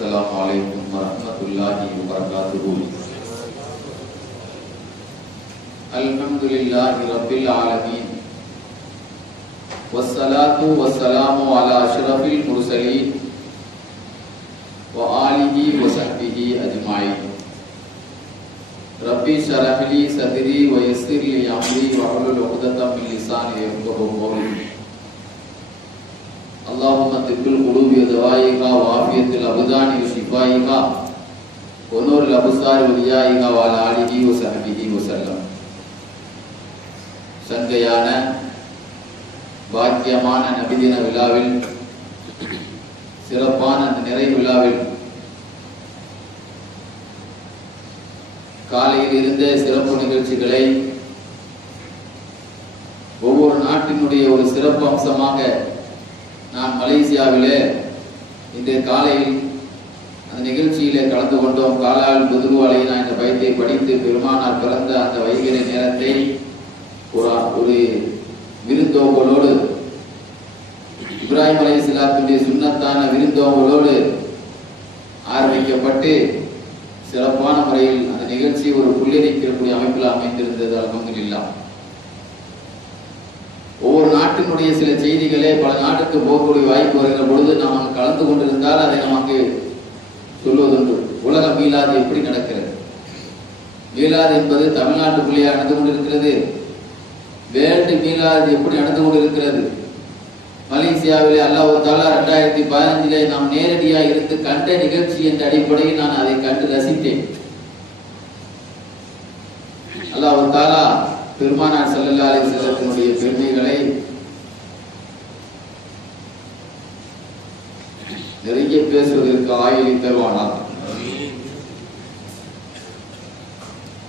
Assalamualaikum warahmatullahi wabarakatuh. Alhamdulillahi rabbil alamin. Wassalatu wassalamu ala asyrafil mursalin wa alihi wa sahbihi ajma'in. Rabbi shrah li sadri wa yassir li amri wa hlul 'uqdatam min lisani yafqahu qawli. Allahumma tibbul qulubi dawaiha wa afiyatil abdani shifaiha wa nurul absari wa riyaiha wa ala alihi wa sahbihi wa sallam. சங்கையான பாக்கியமான நபிதின விழாவில், சிறப்பான அந்த நிறை விழாவில் காலையில் இருந்த சிறப்பு நிகழ்ச்சிகளை ஒவ்வொரு நாட்டினுடைய ஒரு சிறப்பு அம்சமாக நான் மலேசியாவிலே இன்றைய காலையில் அந்த நிகழ்ச்சியிலே கலந்து கொண்டோம். காலால் புதுவாலை நான் இந்த பயத்தை படித்து பெருமானார் பிறந்த அந்த வைகிற நேரத்தை ஒரு விருந்தோம்பலோடு, இப்ராஹிம் அலைஹிஸ்ஸலாத்துடைய சுன்னத்தான விருந்தோம்பலோடு ஆரம்பிக்கப்பட்டு சிறப்பான முறையில் அந்த நிகழ்ச்சி ஒரு புள்ளியரிக்கக்கூடிய அமைப்பில் அமைந்திருந்தது. அல்ஹம்துலில்லாஹ். ஒவ்வொரு நாட்டினுடைய சில செய்திகளே பல நாட்டுக்கு போகக்கூடிய வாய்ப்பு வருகிற பொழுது நாம் அங்கு கலந்து கொண்டிருந்தால் அதை நமக்கு சொல்வதுண்டு. உலக மீலாது எப்படி நடக்கிறது? மீலாது என்பது தமிழ்நாட்டுக்குள்ளேயே நடந்து கொண்டிருக்கிறது. வேர்ல்டு மீலாது எப்படி நடந்து கொண்டிருக்கிறது? மலேசியாவிலே அல்லாஹ் தஆலா 2015 நாம் நேரடியாக இருந்து கண்ட நிகழ்ச்சி என்ற அடிப்படையில் நான் அதை கண்டு ரசித்தேன். அல்லாஹ் தஆலா பெருமானார் ஸல்லல்லாஹு அலைஹி வஸல்லத்தினுடைய பெருமைகளை நிறைய பேசுவதற்கு ஆயுளை தருவானார்.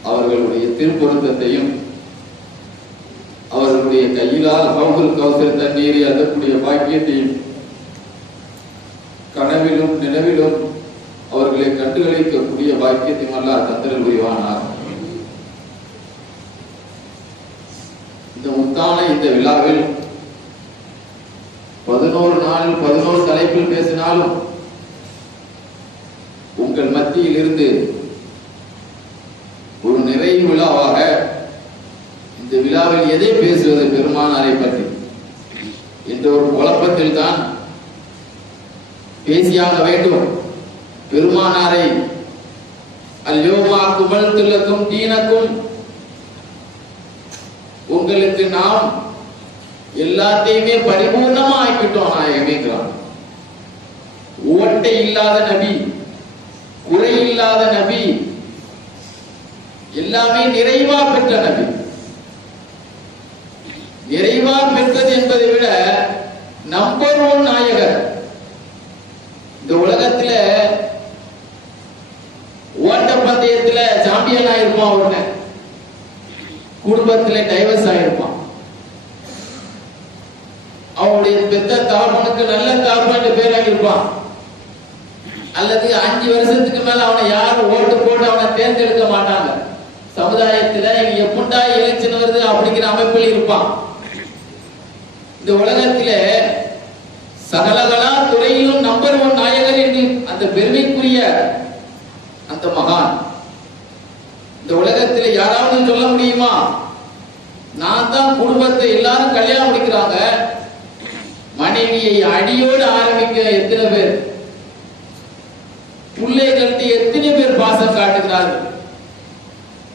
அவர்களுடைய திருப்பொருத்தத்தையும் அவர்களுடைய கையிலால் ஹவுதுல் கௌசர் தண்ணீரை அதற்குரிய பாக்கியத்தையும் கனவிலும் நினைவிலும் அவர்களை கண்டுகளிக்கக்கூடிய பாக்கியத்தையும் அல்லாஹ் தந்தரல் புரிவானார். இந்த முத்தான இந்த விழாவில் 11 நாளில் 11 தலைப்பில் பேசினாலும் உங்கள் மத்தியில் இருந்து ஒரு நிறைவு விழாவாக இந்த விழாவில் எதை பேசுவது பெருமானாரை பற்றி என்ற ஒரு குழப்பத்தில் தான் பேசியாக வேண்டும். பெருமானாரை அல்யோமா அக்மல்து லக்கும் தீனக்கும், உங்களுக்கு நாம் எல்லாத்தையுமே பரிபூர்ணமா ஆக்கிட்டோம் நாயகமேங்கிறான். ஓட்டை இல்லாத நபி, குறை இல்லாத நபி, எல்லாமே நிறைவா பெற்ற நபி. நிறைவா பெற்றது என்பதை விட நம்பர் 1 நாயகர். இந்த உலகத்துல ஓட்ட பந்தயத்துல சாம்பியன் ஆயிருப்பான் ஒண்ணு, குடும்பத்துல டைவர்ஸ் ஆயிருப்பான். அவனுடைய பெத்த தகப்பனுக்கு நல்ல தகப்பன் பேராகிருப்பான். அல்லது 5 வருஷத்துக்கு மேல அவனை யாரும் ஓட்டு போட்டு அவனை தேர்ந்தெடுக்க மாட்டாங்க. சமுதாயத்துல எப்பண்டா எலெக்ஷன் வருது அப்படிங்கிற அமைப்பில் இருப்பான். இந்த உலகத்திலே சகலகலா துறையிலும் நம்பர் 1 நாயகர் என்று அந்த பெருமைக்குரிய அந்த மகான் இந்த உலகத்திலே யாராவது சொல்ல முடியுமா? நான் தான் குடும்பத்தை எல்லாரும் கல்யாணம் முடிக்கிறாங்க, மனைவியை அடியோடு ஆரம்பிக்க எத்தனை பேர், பிள்ளைகள்கிட்ட எத்தனை பேர் பாசம் காட்டுகிறார்கள்.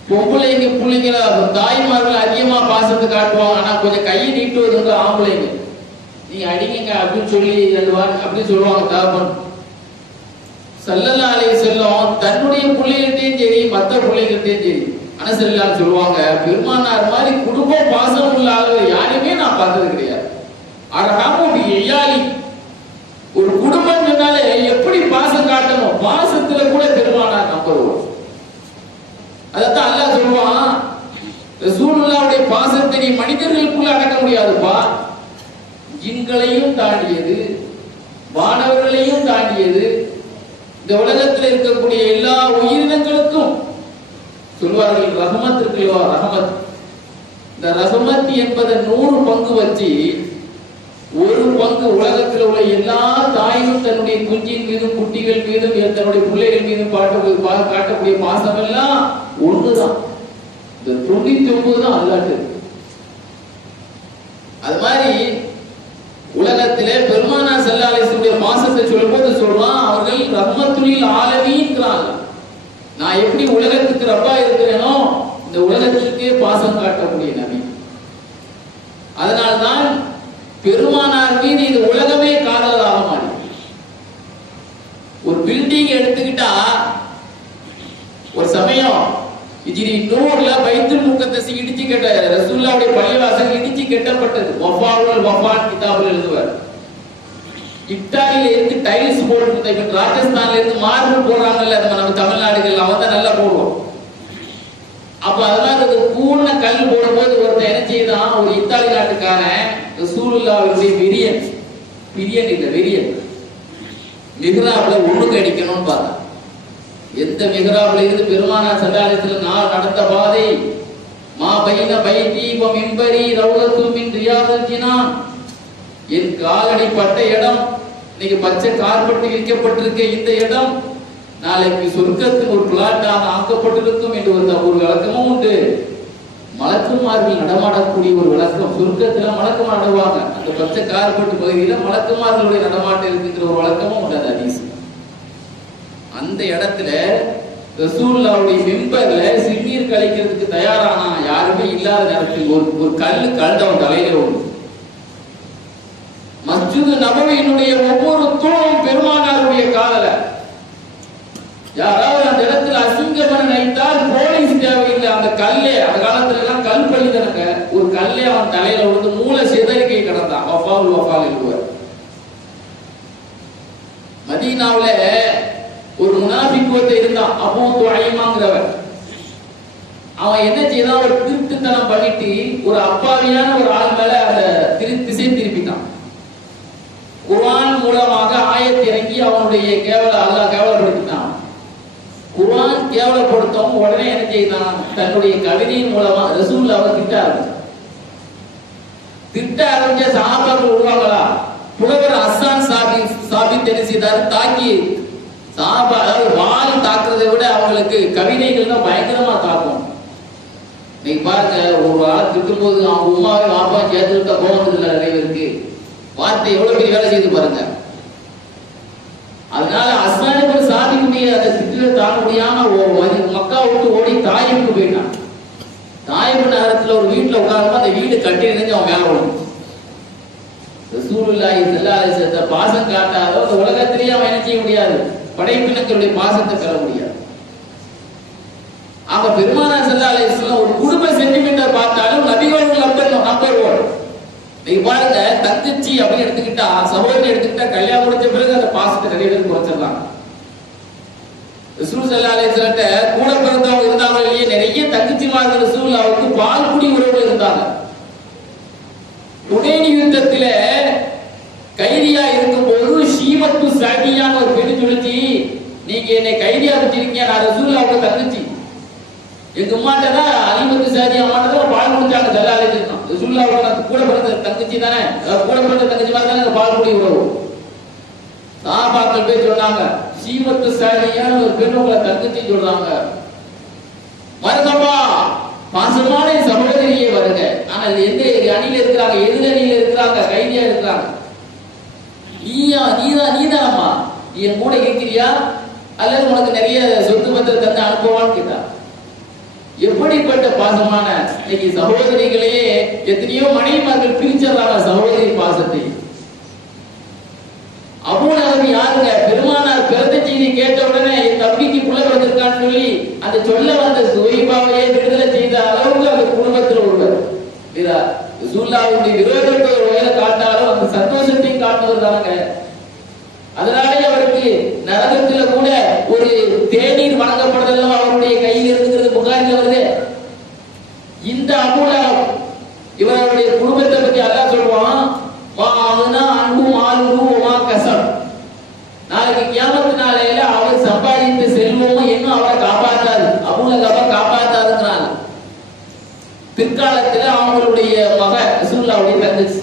பொம்பளைங்க பிள்ளைங்கள தாய்மார்கள் அதிகமா பாசத்தை காட்டுவாங்க. ஆனா கொஞ்சம் கையை நீட்டுவது ஆம்பளைங்க, நீ அடிங்க அப்படின்னு சொல்லி அப்படின்னு சொல்லுவாங்க தகப்பன். ஸல்லல்லாஹு அலைஹி வஸல்லம் தன்னுடைய பிள்ளைகள்கிட்டையும் சரி மற்ற பிள்ளைகள்கிட்டையும் சரி அனசரில்லான்னு சொல்லுவாங்க, பெருமானார் மாதிரி குடும்ப பாசம் உள்ள ஆளுநர் யாரையுமே நான் பார்த்தது கிடையாது. ஒரு குடும்பம் சொன்னாலே எப்படி பாசம் காட்டணும், பாசத்துல கூட பெருமானார் நம்பர் 1. அதத்தான் அல்லாஹ் சொல்லுவான், ரசூலுல்லாஹ்வுடைய பாசத்தை நீ மனிதர்களுக்குள்ள அடக்க முடியாதுப்பா, ஜின்களையும் தாண்டியது, வானவர்களையும் தாண்டியது, இந்த உலகத்தில் இருக்கக்கூடிய எல்லா உயிரினங்களுக்கும் சொல்வார்கள் ரஹமத் இருக்குல்ல, ரஹமத். இந்த ரஹமத் என்பதை 100 பங்கு வச்சு ஒரு பங்கு உலகத்தில் உள்ள எல்லா தாயும் தன்னுடைய குஞ்சின் மீதும் குட்டிகள் மீதும் தன்னுடைய பிள்ளைகள் மீதும் காட்டக்கூடிய பாசம் எல்லாம் ஒண்ணுதான். இந்த 99 தான் அல்லாட்டு. அது மாதிரி உலகத்திலே பெருமானார் ஸல்லல்லாஹு அலைஹி வஸல்லம் பாசத்தை சொல்லும்போது சொல்றான், அவர்கள் ரஹ்மத்துல் ஆலமீன்ங்கறாங்க. நான் எப்படி உலகத்துக்கு ரப்பா இருக்கிறேனோ இந்த உலகத்திற்கே பாசம் காட்டக்கூடிய நபி. அதனால்தான் பெருமானார் மீது இந்த உலகமே காதலாக மாறி. ஒரு பில்டிங் எடுத்துக்கிட்டா ஒரு சமயம் ஹிஜ்ரி 100ல பைத்துல் முகத்தஸ் இடிச்சு கட்ட ரசூலுல்லாஹ்வுடைய பள்ளிவாசல் இடிச்சு கட்டப்பட்டது. வஃபாவுல் வஃபான் கிதாபுல எழுதுவார். இத்தாலியில இருந்து டைல்ஸ் போடுறது, இப்ப ராஜஸ்தான்ல இருந்து மார்பிள் போடுறாங்கல்ல, நம்ம தமிழ்நாடுகள் அவன் தான் நல்லா போடுவோம். அப்ப அதெல்லாம் ஒரு பூர்ண கல் போடும்போது ஒருத்தர் என்ன செய்தான், ஒரு இத்தாலி நாட்டுக்காரன் ரசூலுல்லாஹ்வுடைய வெறியன் மிஹ்ராப்ல ஒண்ணுக்கு அடிக்கணும்னு பார்த்தான். எந்த மிஹ்ராப்ல இருந்து பெருமானார் ஸல்லல்லாஹு அலைஹி வஸல்லம் நான் நடந்த பாதை மா பைன பைதி வ மிம்பரி ரௌலத்து மின் ரியாதுல் ஜினான், என் காலடி பட்ட இடம், இன்னைக்கு பச்சை கார்பெட் விரிக்கப்பட்டிருக்க இந்த இடம் நாளைக்கு சொர்க்கத்தின் ஒரு பிளாட்டாக ஆக்கப்பட்டிருக்கும் என்று ஒரு விளக்கமும் உண்டு. மலக்குமார்கள் நடமாடக்கூடிய ஒரு விளக்கம், சொர்க்கத்துல மலக்குமார் நடுவாங்க, அந்த பச்சை கார்பெட் பகுதியில மலக்குமார்களுடைய நடமாட்டம் இருக்கின்ற ஒரு விளக்கமும் உண்டு. அந்த ஹதீஸ் அந்த இடத்துல ரசூலுல்லாஹ்வுடைய மிம்பர்ல சிறுநீர் கழிக்கிறதுக்கு தயாரானா யாருமே இல்லாத நேரத்தில் ஒரு கல்லு கழுந்தவன் தலையில ஒன்று. மஸ்ஜித் நபவியினுடைய ஒவ்வொரு தூணும் பெருமானாருடைய காதல. யாராவது அந்த இடத்துல அசிங்கமான நினைத்தால் போலீஸ் தேவையில்லை. அந்த கல்லே, அந்த காலத்துல எல்லாம் கல் பள்ளி தானங்க, ஒரு கல்லே அவன் தலையில வந்து மூளை சிதறிக்கை கிடந்தான். வஃபால் எழுதுவார். மதீனாவுல ஒரு முனாஃபிக் ஒருத்தன் இருந்தான், அபூ துஐமாங்கிறவர். அவன் என்ன செய்தான், ஒரு திருட்டுத்தனம் பண்ணிட்டு ஒரு அப்பாவியான ஒரு ஆள் மேல அந்த திசை திருப்பிட்டான். குர்ஆன் மூலமாக ஆயத் இறங்கி அவனுடைய அல்லாஹ் கேவலப்படுத்தினான். குர்ஆன் கேவலப்படுத்தவும் உடனே என்ன செய்தான், தன்னுடைய கவிதையின் மூலமா ரசூலுல்லாஹ்வை திட்ட ஆரம்பிச்ச சஹாபாக்கள் விடுவாங்களா? புலவர் ஹஸ்ஸான் சாபித் என்ன செய்தார், தாக்கி சஹாபா, அதாவது வாள் தாக்குறதை விட அவங்களுக்கு கவிதைகள் தான் பயங்கரமா தாக்கும். நீங்க பாருங்க, ஒரு ஆள் திட்டும் போது அவங்க உமாவை வாப்பா சேர்த்து கோபத்துல நிறைய பேருக்கு வார்த்தை எவ்வளவு பெரிய வேலை செய்து பாருங்க. அதனால ஹஸ்ஸான் சாபிக்குடைய அந்த திட்டத்தை தாங்க முடியாம மக்கா விட்டு ஓடி தாயிஃபுக்கு போயிட்டான். தாயிஃப் நகரத்துல ஒரு வீட்டுல உட்கார்ந்து அந்த வீடு கட்டி நினைஞ்சு அவன் மேல விழும். ரசூலுல்லாஹி ஸல்லல்லாஹு அலைஹி வஸல்லம் பாசம் காட்டாத அந்த உலகத்திலேயே அவன் என்ன செய்ய முடியாது, படைப்பினங்களுடைய பாசத்தை பெற முடியாது. ஆக பெருமானார் ஸல்லல்லாஹு அலைஹி வஸல்லம் ஒரு குடும்ப சென்டிமெண்டர் பார்த்தாலும் நபிகள் நம்பர் 1. நீங்க பாருங்க, தங்கச்சி அப்படி எடுத்துக்கிட்டா, சகோதரி எடுத்துக்கிட்டா, கல்யாணம் முடிச்ச பிறகு அந்த பாசத்தை நிறைய பேர் குறைச்சிடலாம். ரசூல் ஸல்லல்லாஹு அலைஹி வஸல்லம் கூட பிறந்தவங்க இருந்தாங்க இல்லையே, நிறைய தங்கச்சிமார்கள் ரசூலுல்லாஹ்வுக்கு பால் குடி உறவுல இருந்தாங்க. ஹுனைன் யுத்தத்திலே கைதியா இருக்கும் போது ஷீமத்து சாதியான ஒரு பெண் சொல்லிச்சு, நீங்க என்னை கைதியா வச்சிருக்கீங்க, நான் ரசூலுல்லாஹ்வுக்கு தங்கச்சி, எங்க அம்மாட்ட தான் அலிமத்து சாதி அம்மாட்ட தான் பால் குடிச்சாங்க. ஸல்லல்லாஹு அலைஹி வஸல்லம் ரசூலுல்லாஹ்வுக்கு கூட பிறந்த தங்கச்சி தானே, கூட பிறந்த தங்கச்சி மாதிரி தானே பால் குடி உறவு. சஹாபாக்கள் போய் சொன்னாங்க, ஷீமத்து சாதியான ஒரு பெண் உங்களை தங்கச்சி சொல்றாங்க, மருகப்பா பாசமான சகோதரியே வருங்க. ஆனால் எந்த அணியில இருக்கிறாங்க, எதிர் அணியில இருக்கிறாங்க, கைதியா இருக்கிறாங்க. நீதானம்மா, நீ என் கூட இருக்கிறியா அல்லது உனக்கு நிறைய சொத்து பத்திரம் தந்து அனுப்புவான்னு கேட்டா. எப்படிப்பட்ட பாசமான இன்னைக்கு சகோதரிகளையே எத்தனையோ மனைவிமார்கள் பிரிச்சிடறாங்க சகோதரி பாசத்தை. அபூ லஹப் யாருங்க, பெருமானார் பிறந்த செய்தி கேட்ட உடனே என் தம்பிக்கு புள்ள பிறந்திருக்கான்னு சொல்லி அந்த சொல்ல வந்த சுவைபாவையே விடுதலை செய்த அளவுக்கு அந்த குடும்பத்தில் ஒருவர் ரசூலுல்லாஹ்வுடைய விரோதத்தை ஒரு வகையில காட்டாலும் அந்த சந்தோஷத்தையும் காட்டுவது தானங்க. அதனாலே அவருக்கு நரகத்துல கூட ஒரு தேநீர் வழங்கப்படுதல் அவருடைய கையில் இருக்கிறது புகாரில் வருது. இந்த அபூ லஹப் இவருடைய குடும்பத்தை பத்தி அல்லாஹ் சொல்லுவான், நாளைக்கு கியாமத் நாளையில அவர் சம்பாதித்த செல்வமும் இன்னும் அவரை காப்பாற்றாது, அபூ லஹபை காப்பாற்றாதுங்கிறாங்க. பிற்காலத்துல அவங்களுடைய மக ரசூலுல்லாஹ்வுடைய தங்கச்சி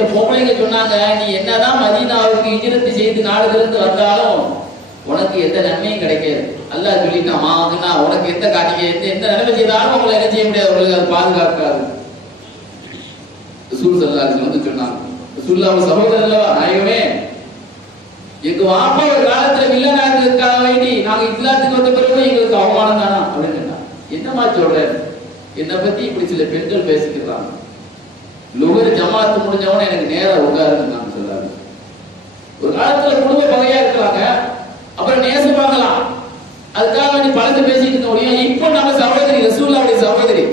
சில பொம்பளைங்க சொன்னாங்க, நீ என்னதான் மதீனாவுக்கு ஹிஜ்ரத் செய்து நாடுகளிலிருந்து வந்தாலும் உனக்கு எந்த நன்மையும் கிடைக்காது. அல்லாஹ் சொல்லிட்டாமா, உனக்கு எந்த காட்டிக்க எந்த நன்மை செய்தாலும் உங்களை என்ன செய்ய முடியாது, உங்களுக்கு அது பாதுகாக்காது. ரசூல் ஸல்லல்லாஹு அலைஹி வஸல்லம் சொன்னாங்க, ரசூலுல்லாஹ் சகோதரர்களா, நாயகமே, எங்க வாப்பா ஒரு காலத்துல வில்லனாகிறதுக்காக வேண்டி நாங்க இஸ்லாத்துக்கு வந்த பிறகு எங்களுக்கு அவமானம் தானா அப்படின்னு. என்னமா சொல்றேன், என்னை பத்தி இப்படி சில பெண்கள் பேசிக்கிறாங்க. லுகர் ஜமாத்து முடிஞ்சவன எனக்கு நேரம் உட்காருன்னு நான் சொல்றாரு. ஒரு காலத்துல குடும்ப பகையா இருக்கிறாங்க, அப்புறம் நேசமாகலாம், அதுக்காக வேண்டி பழந்து பேசிட்டு இருக்க முடியும். இப்போ நம்ம சகோதரி ரசூலுல்லாஹ்வுடைய சகோதரி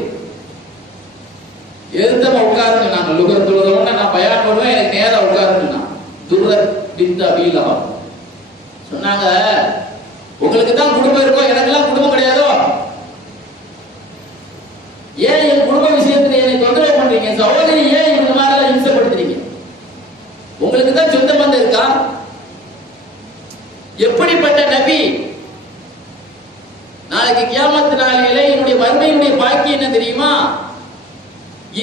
எதிர்த்தமா உட்காருன்னு நாங்க லுகர் தொழுதவன நான் பயான் பண்ணுவேன், எனக்கு நேரம் உட்காருன்னு. துர்ரத் பின்த் அபீ லஹப் சொன்னாங்க, உங்களுக்கு தான் குடும்பம் இருக்கும், எனக்கெல்லாம் குடும்பம் கிடையாதோ? ஏன் என் குடும்ப விஷயத்துல என்னை தொந்தரவு பண்றீங்க? சகோதரி ஏன் இந்த மாதிரி எல்லாம் இம்சப்படுத்துறீங்க? உங்களுக்கு தான் சொந்த பந்தம் இருக்கா? எப்படிப்பட்ட நபி? நாளைக்கு கியாமத் நாளிலே என்னுடைய வறுமையினுடைய பாக்கி என்ன தெரியுமா?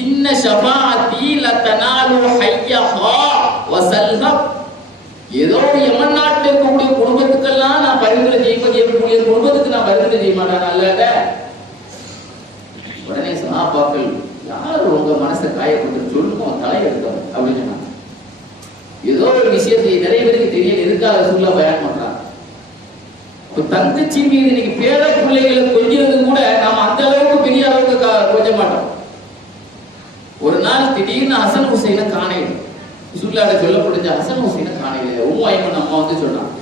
இன்ன ஷஃபாஅத்தி லதனாலு ஹய்யஹா வஸல்ஹப். ஏதோ யமன் நாட்டில் இருக்கக்கூடிய குடும்பத்துக்கெல்லாம் நான் பரிந்துரை செய்யும்போது என்னுடைய குடும்பத்துக்கு நான் பரிந்துரை செய்ய மாட்டேன் அல்ல. உடனே சஹாபாக்கள், யார் உங்க மனசை காயப்பட்டு சொல்லுங்க, தலையெடுத்தோம் அப்படின்னு சொன்னாங்க. ஏதோ ஒரு விஷயத்தை நிறைய பேருக்கு தெரியல, எதுக்காக ரசூலுல்லாஹ் பயான் பண்றாங்க. தங்கச்சி மீது இன்னைக்கு பேர பிள்ளைகளை கொஞ்சிறது கூட நாம அந்த அளவுக்கு பெரிய அளவுக்கு கொஞ்ச மாட்டோம். ஒரு நாள் திடீர்னு ஹசன் ஹுசைனை காணையில, ரசூலுல்லாஹ் சொல்லப்பட்ட ஹசன் ஹுசைனை காணையில உம்மு ஐமன் அம்மா வந்து சொன்னாங்க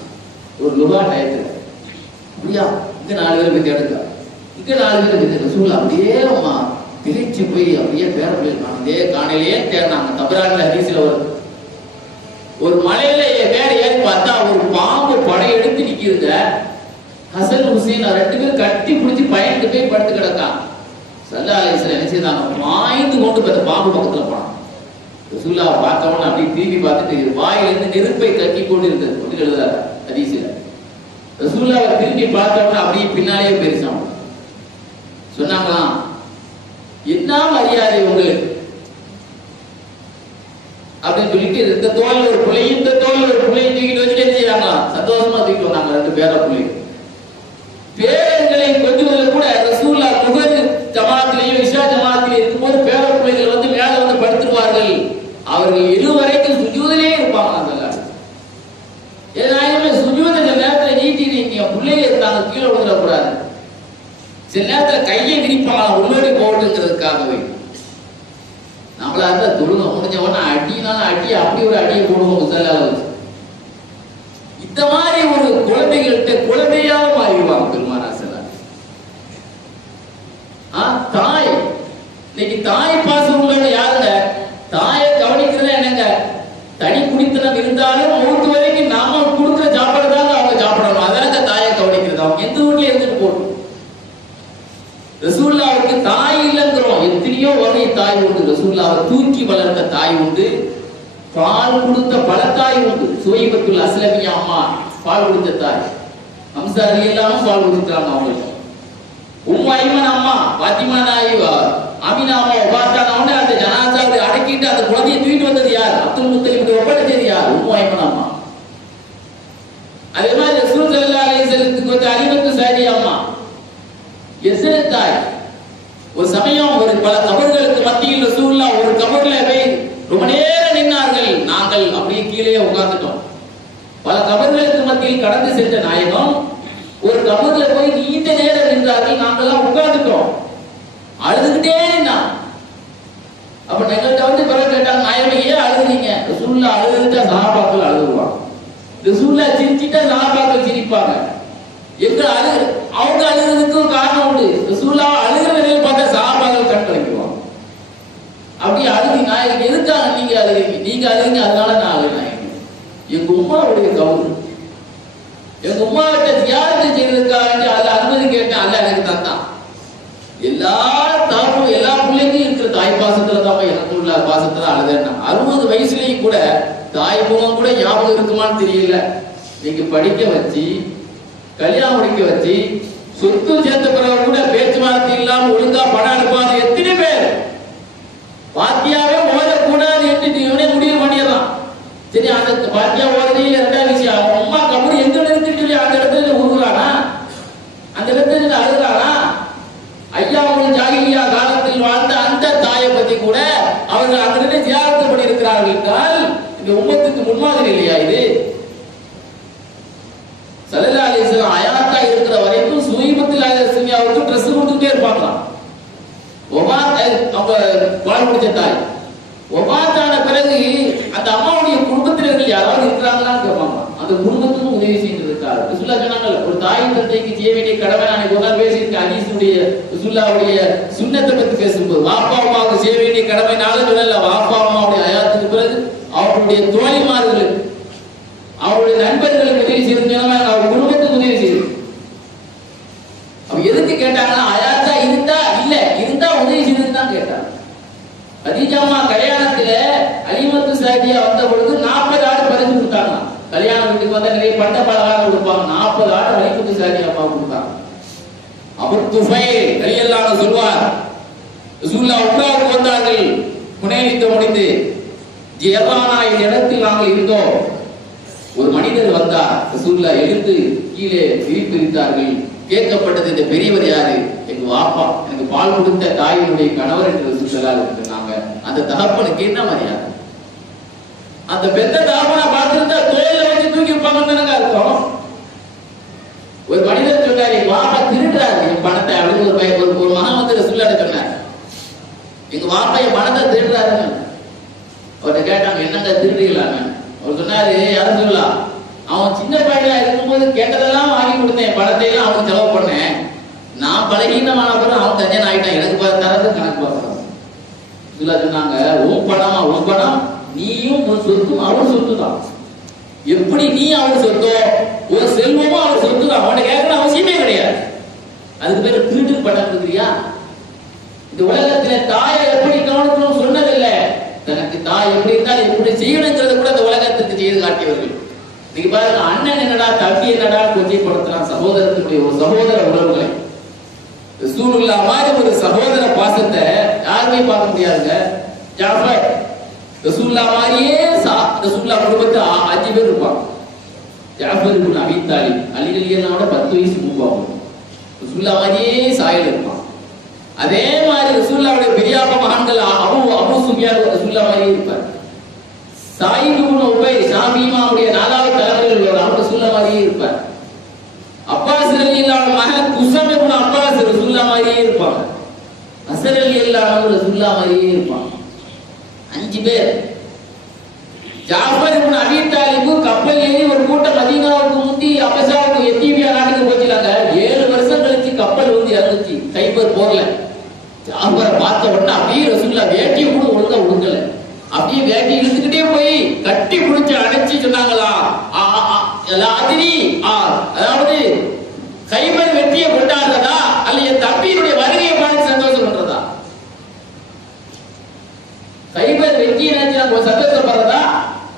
ஒரு லுகா டயத்துல. அப்படியா, இங்க 4 பேர் போய் தேடுங்க, இங்க 4 பேர் போய் ரசூலுல்லாஹ் அப்படியே அம்மா திரிச்சு போய் அப்படியே பேர பிள்ளை காணதே காணையிலேயே தேடினாங்க. தபரான்ல ஹதீஸ்ல ஒரு மலையில வேற ஏறி பார்த்தா ஒரு பாம்பு படை எடுத்து நிக்குதுங்க. ஹசன் ஹுசைன் 2 பேரும் கட்டி பிடிச்சி பயந்து போய் படுத்து கிடக்கான். ஸல்லல்லாஹு அலைஹி வஸல்லம் என்ன செய்தாங்க, மாய்ந்து கொண்டு போய் பாம்பு பக்கத்துல போனான். ரசூலுல்லாஹ் பார்த்தவன அப்படி திரும்பி பார்த்துட்டு வாயிலிருந்து நெருப்பை கக்கி கொண்டு இருந்தது அப்படின்னு எழுதுறாரு ஹதீஸ்ல. ரசூலுல்லாஹ் திரும்பி பார்த்தவன அப்படியே பின்னாலேயே பேசினான். சொன்னாங்களாம், என்ன மரியாதை உங்களுக்கு அப்படின்னு சொல்லிட்டு இந்த தோல்ல ஒரு பிள்ளை இந்த தோல்ல ஒரு பிள்ளையை தூக்கிட்டு வச்சுட்டு என்ன செய்வாங்களா, சந்தோஷமா தூக்கிட்டு வந்தாங்க 2 பேர பிள்ளை. பேரங்களை கொஞ்சம் கூட ரசூலுல்லாஹ் முகர் ஜமாத்திலேயும் இஷா ஜமாத்திலே இருக்கும்போது பேர பிள்ளைகள் வந்து மேல வந்து படுத்துருவார்கள். அவர்கள் இருவரைக்கும் சுஜூதிலே இருப்பாங்க. அதெல்லாம் ஏதாயுமே சுஜூத நேரத்தில் நீட்டிங்க பிள்ளைங்க இருந்தாங்க கீழே விழுந்துடக்கூடாது. சில நேரத்தில் கையை விரிப்பாங்க உள்ளோடி போட்டுங்கிறதுக்காகவே. நம்மளா இருந்தா தொழுக முடிஞ்சவன அடினாலும் அடி, அப்படி ஒரு அடியை போடுவோம் முசல்லால வச்சு. இந்த மாதிரி ஒரு குழந்தைகள்கிட்ட குழந்தையாக மாறிடுவாங்க பெருமானா ஸல்லல்லாஹு. தாய், இன்னைக்கு தாய் பாசம் உள்ளவங்க யாருங்க? தாயை கவனிக்கிறதா என்னங்க? தனி குடித்தனம் இருந்தாலும் மூத்து வரைக்கும் நாம கொடுக்குற சாப்பாடு தாங்க அவங்க சாப்பிடணும். அதாங்க தாயை கவனிக்கிறது. அவங்க எந்த வீட்லயே இருந்துட்டு போகணும். ரசூலுல்லாஹ்வுக்கு தாய் இல்லைங்கிறோம், எத்தனையோ வகை தாய் உண்டு. ரசூலுல்லாஹ்வை தூக்கி வளர்த்த தாய் உண்டு, பால் கொடுத்த பல தாய் உண்டு. சுவைபத்துல் அஸ்லமியா அம்மா பால் கொடுத்த தாய், ஹம்ஸா ரலியல்லாஹு பால் கொடுத்தாங்க அவங்களுக்கு. உம்மு ஐமன் அம்மா, பாத்திமா நாயி, அமினா அம்மா வஃபாத்தான உடனே அந்த ஜனாசாவை அடக்கிட்டு அந்த குழந்தையை தூக்கிட்டு வந்தது யார்? அப்துல் முத்தலிப்க்கு ஒப்படைச்சது யார்? உம்மு ஐமன் அம்மா. அதே மாதிரி ரசூல் ஸல்லல்லாஹு அலைஹி வஸல்லத்துக்கு வந்து அலிமத்து சாதி அம்மா, எஸ்ர தாய். ஒரு சமயம் ஒரு பல கபர்களுக்கு மத்தியில் ரசூலுல்லாஹ் ஒரு கபர்ல போய் ரொம்ப நேரம் நின்னார்கள். நாங்கள் அப்படியே கீழே உட்கார்ந்துட்டோம். பல கபர்களுக்கு மத்தியில் கடந்து சென்ற நாயகம் ஒரு கபர்ல போய் நீண்ட நேரம் நின்றார்கள். நாங்கெல்லாம் உட்கார்ந்துட்டோம். அழுதுகிட்டே நின்னான். அப்ப எங்கள்கிட்ட வந்து பிறகு கேட்டாங்க, நாயகம் ஏன் அழுதுறீங்க? ரசூலுல்லாஹ் அழுதுட்டா சஹாபாக்கள் அழுதுவாங்க, ரசூலுல்லாஹ் சிரிச்சிட்டா சஹாபாக்கள் சிரிப்பாங்க. அவங்க அழுகிறதுக்கு காரணம் உண்டு. ரசூலுல்லாஹ் அழுகிற நிலையில் பார்த்தா சஹாபாக்கள் கண் கலங்கிடுவாங்க. அப்படி அழுதி நாயகம் எதுக்காக நீங்க அழுகிறீங்க? நீங்க அழுகிறீங்க அதனால நான் அழுகிறேன். எங்க உம்மாவுடைய கவுரு, எங்க உம்மா கிட்ட தியாகத்தை செய்யறதுக்காக அல்ல அனுமதி கேட்டேன், அல்ல எனக்கு தந்தான். எல்லா தாப்பும் எல்லா பிள்ளைக்கும் இருக்கிற தாய் பாசத்துல தான் எனக்கு உள்ள பாசத்துல அழுதேன்னா. 60 வயசுலயும் கூட தாய் முகம் கூட ஞாபகம் இருக்குமான்னு தெரியல. நீங்க படிக்க வச்சு கல்யாணம் முடிக்க வச்சு சொத்து சேர்த்த பிறகு கூட பேச்சுவார்த்தை இல்லாம ஒழுங்கா பணம் அனுப்பாத எத்தனை பேர்? பாத்தியாவே ஓதக்கூடாது என்று முடிவு என்றால் இந்த உம்மத்துக்கு முன்மாதிரி இல்லையா இது? ஸல்லல்லாஹு அலைஹி வஸல்லம் ஹயாத்தா இருக்கிற வரைக்கும் சுவைபத்தில் சுனியாவுக்கு ட்ரெஸ் கொடுத்துட்டே இருப்பாங்களாம். அவங்க பால் குடிச்ச தாய் ஒபாத்தான பிறகு அந்த அம்மாவுடைய குடும்பத்தினர்கள் யாராவது இருக்கிறாங்களான்னு கேட்பாங்க. அந்த குடும்பத்துக்கும் உதவி செய்திருக்காரு. ரசூலுல்லாஹ் சொன்னாங்க, ஒரு தாய் தந்தைக்கு செய்ய வேண்டிய கடமை. நான் ஒரு நாள் பேசியிருக்கேன் ஹதீஸுடைய ரசூலுல்லாஹ்வுடைய சுன்னத்தை பத்தி பேசும்போது, வாப்பா அம்மாவுக்கு செய்ய வேண்டிய கடமைனாலும் சொல்லல, வாப்பா அம்மாவுடைய ஹயாத்துக்கு பிறகு அவருடைய தோழிமார்களுக்கு அவருடைய நண்பர்களுக்கு உதவி செய்திருந்தாங்க, அவங்க குடும்பத்துக்கு உதவி செய்து. அப்ப எதுக்கு கேட்டாங்கன்னா, ஹயாத்தா இருந்தா இல்ல இருந்தா உதவி செய்து தான் கேட்டாங்க. கதீஜாமா கல்யாணத்துல அலிமத்து சாதியா வந்த பொழுது 40 ஆடு பறிச்சு கொடுத்தாங்க. கல்யாண வீட்டுக்கு வந்தா நிறைய பண்ட பலகாரம் கொடுப்பாங்க. 40 ஆடு அலிமத்து சாதியா அம்மா கொடுத்தாங்க. அபூ துஃபைல் ரலியல்லாஹு அன்ஹு சொல்வார், ரசூலுல்லாஹ் உம்ராவுக்கு வந்தார்கள். ஹுனைன் யுத்தம் முடிந்து ஜியரானா இடத்தில் நாங்கள் இருந்தோம். ஒரு மனிதர் வந்தார். ரசூலுல்லாஹ் எழுந்து கீழே விரித்தார்கள். கேட்கப்பட்டது, இந்த பெரியவர் யாரு? எங்க வாப்பா, எனக்கு பால் கொடுத்த தாயினுடைய கணவர் என்று ரசூலுல்லாஹ் சொன்னாங்க. அந்த தகப்பனுக்கு என்ன மரியாதை? அந்த பெத்த தகப்பனை பார்த்திருந்தா தோல்ல வச்சு தூக்கி இருப்பாங்கன்னு அர்த்தம். ஒரு மனிதர் சொன்னார், எங்க வாப்பா திருடுறாரு என் பணத்தை அப்படின்னு. ஒரு மகன் வந்து ரசூலுல்லாஹ் சொன்னார், எங்க வாப்பா என் பணத்தை திருடுறாருன்னு. அவர்கிட்ட கேட்டாங்க, என்னங்க திருடுறீங்களாங்க? அவர் சொன்னாரு, யாரும் சொல்லலாம், அவன் சின்ன பையனா இருக்கும்போது கேட்டதெல்லாம் வாங்கி கொடுத்தேன், பணத்தை எல்லாம் அவனுக்கு செலவு பண்ணேன். நான் பலகீனமான பிறகு அவன் தனியாக ஆயிட்டான், எனக்கு தரது கணக்கு பார்க்கறான். சொன்னாங்க, உன் பணமா? உன் பணம், நீயும் உன் சொத்தும் அவன் சொத்து தான். எப்படி நீ அவன் சொத்தோ, ஒரு செல்வமும் அவன் சொத்து தான். அவனை கேட்கற அவசியமே கிடையாது. அதுக்கு பேரு திருட்டு பணம் இருக்கிறியா? இந்த உலகத்துல தாயை எப்படி கவனிக்கணும் சொன்னதில்லை. தனக்கு தாய் எப்படி இருந்தால் எப்படி செய்யணுங்கிறத கூட இந்த உலகத்துக்கு செய்து காட்டியவர்கள். நீங்க பாருங்க, அண்ணன் என்னடா தம்பி என்னடா கொச்சைப்படுத்துறான் சகோதரத்தினுடைய ஒரு சகோதர உறவுகளை. ரசூலுல்லாஹ் மாதிரி ஒரு சகோதர பாசத்தை யாருமே பார்க்க முடியாதுங்க. ஜாஃபர் ரசூலுல்லாஹ் மாதிரியே ரசூலுல்லாஹ் குடும்பத்தை 5 பேர் இருப்பாங்க. ஜாஃபர் இப்னு அபீ தாலிப் அலி ரலியல்லாஹு அன்ஹு 10 வயசு மூப்பாங்க. ரசூலுல்லாஹ் மாதிரியே சாயல் இருப்பான். அதே மாதிரி ரசூலுல்லாஹ்வுடைய பெரியாப்பா மகன்கள் அபூ சுஃபியான் ரசூலுல்லாஹ் மாதிரியே இருப்பார். சாயித் இப்னு உபை ஷாஃபி இமாமுடைய 4வது தலைவர்கள் அவர் ரசூலுல்லாஹ் மாதிரியே இருப்பார். அப்பாஸ் ரலியல்லாஹு அன்ஹு மகன் குஸம் இப்னு அப்பாஸ் ரசூலுல்லாஹ் மாதிரியே இருப்பாங்க. அஸர் ரலியல்லாஹு அன்ஹு ரசூலுல்லாஹ் மாதிரியே இருப்பாங்க. 5 பேர். ஜாஃபர் இப்னு அபீ தாலிப் கப்பல் ஏறி ஒரு கூட்டம் மதீனாவுக்கு முந்தி அபஸாவுக்கு எத்தியோப்பியா நாட்டுக்கு போச்சிட்டாங்க. 7 வருஷம் கழிச்சு கப்பல் வந்து இறங்குச்சு கைபர் போர்ல. ஜாஃபரை பார்த்த உடனே அப்படியே ரசூலுல்லாஹ் வேட்டியை கூட ஒழுங்கா உடுக்கல, அப்படியே வேட்டி இழுத்துக்கிட்டே போய் கட்டி பிடிச்சு அடைச்சி சொன்னாங்களா, அதாவது கைபர் வெற்றியை கொண்டாடுறதா அல்ல என் தம்பியினுடைய வருகையை பார்த்து சந்தோஷம் பண்றதா? கைபர் வெற்றியை நினைச்சு சந்தோஷப்படுறதா?